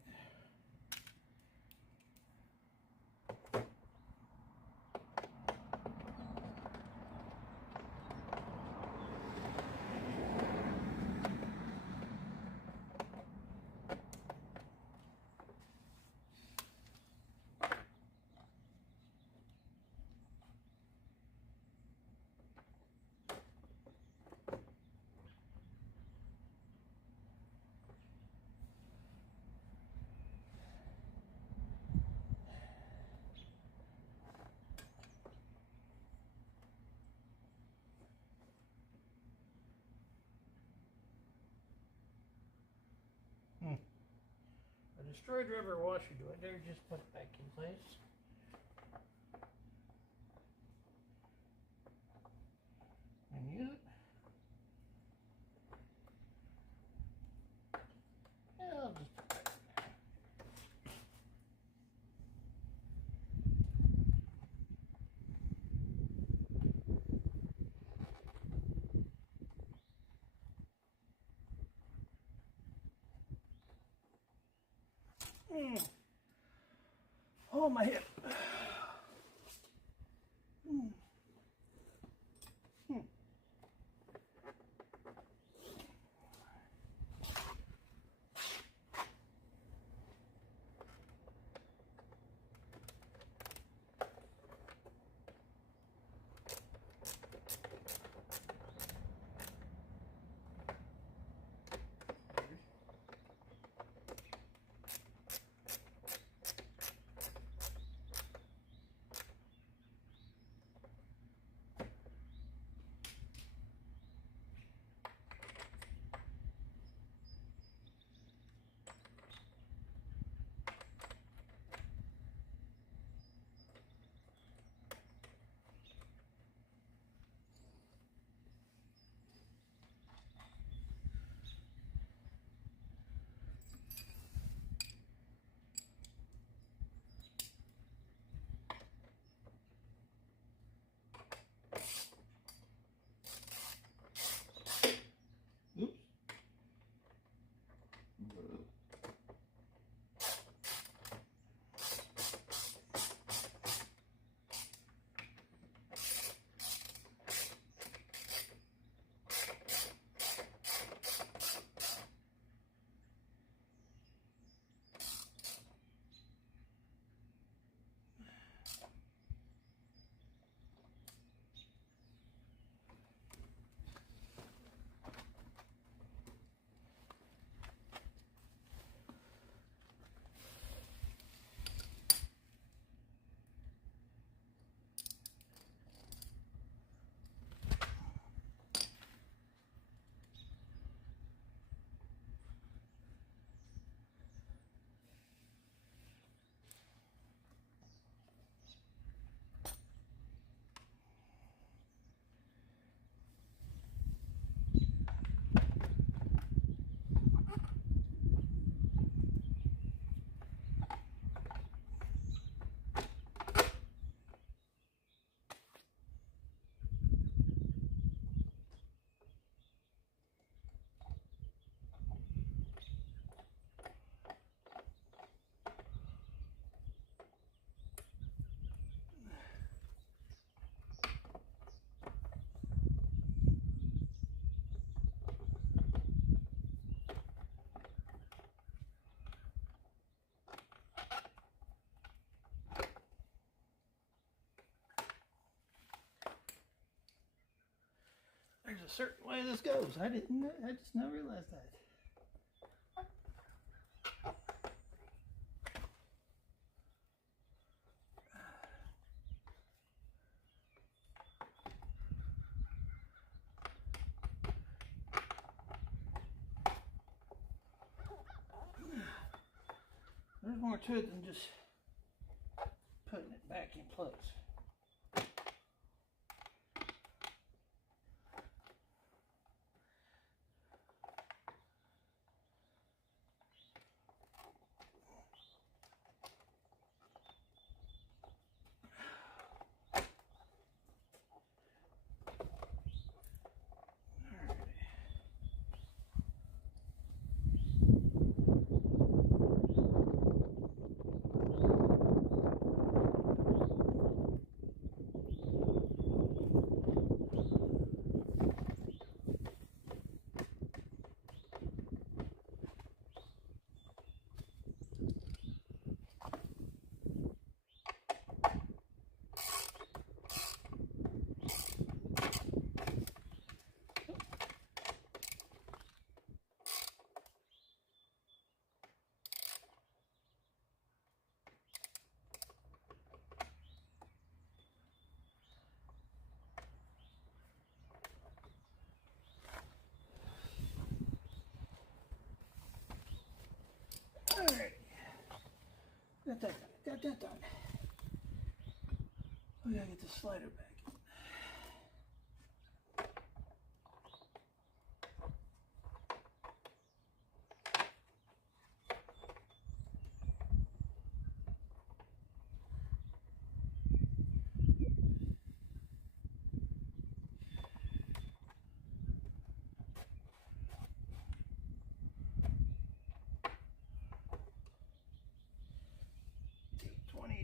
destroyed rubber washer. Do I dare just put it back in place? And use it? Yeah, I'll just put that in there. Oh, my hip. Oops. There's a certain way this goes. I just now realized that. There's more to it than just putting it back in place. Got that done. We gotta get the slider back.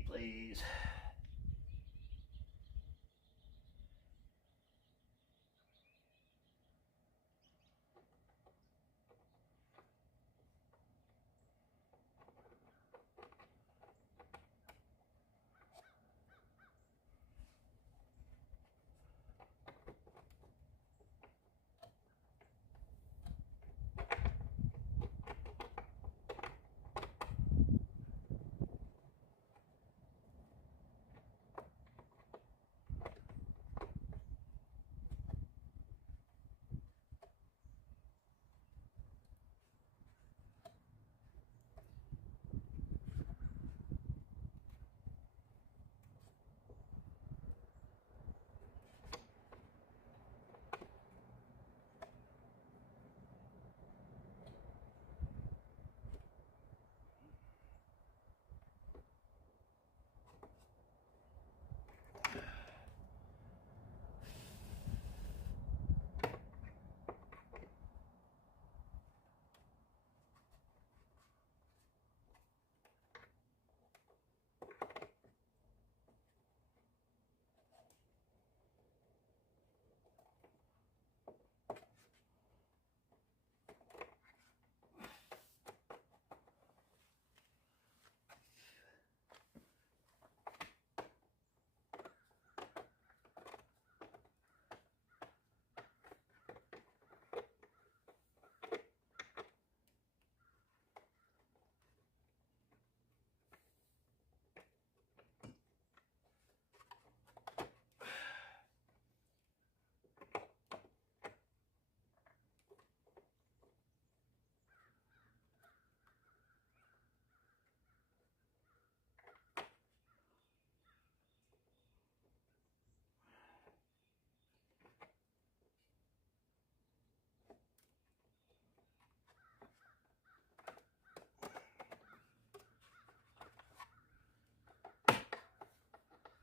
Please.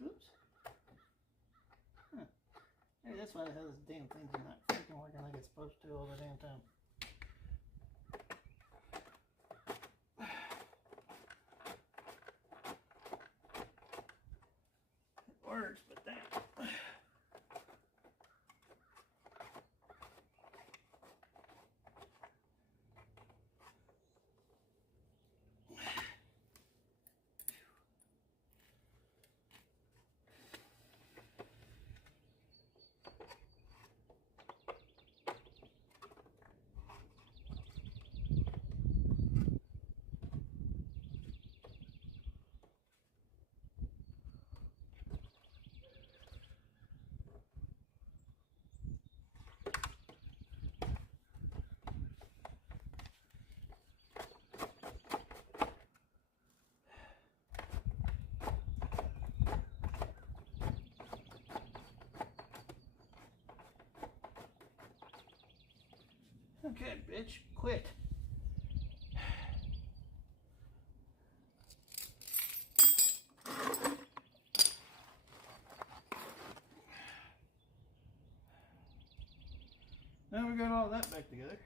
Oops. Huh. Maybe that's why the hell this damn thing's not freaking working like it's supposed to all the damn time. It works, but damn. Okay, bitch, quit. Now we got all that back together.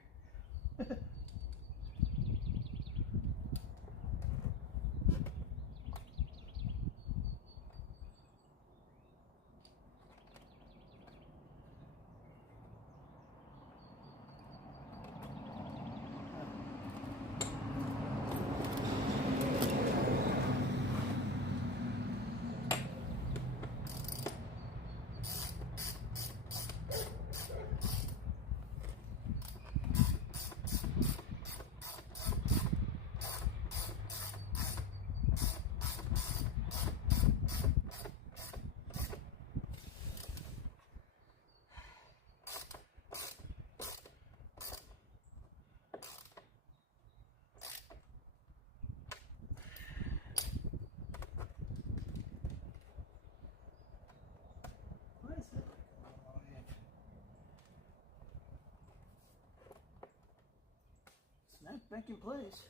back in place.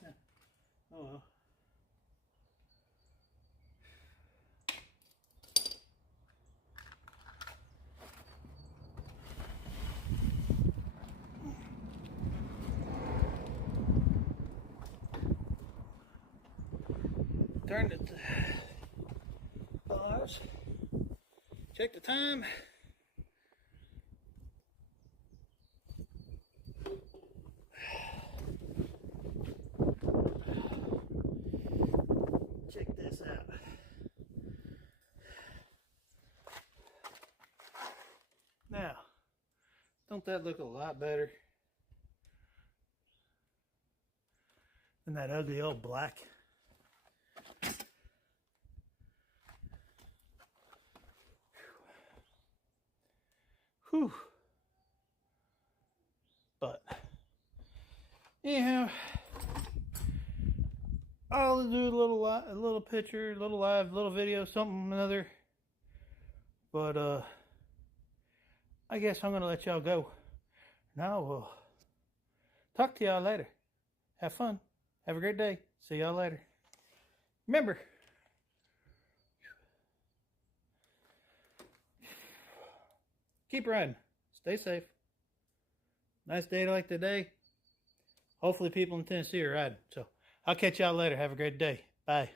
Yeah. Oh well. Turned it to bars. Check the time. Check this out. Now, don't that look a lot better than that ugly old black? Whew. But anyhow, I'll do a little picture, a little live, a little video, something another. But I guess I'm gonna let y'all go. Now we'll talk to y'all later. Have fun. Have a great day. See y'all later. Remember, keep riding. Stay safe. Nice day like today. Hopefully people in Tennessee are riding. So I'll catch y'all later. Have a great day. Bye.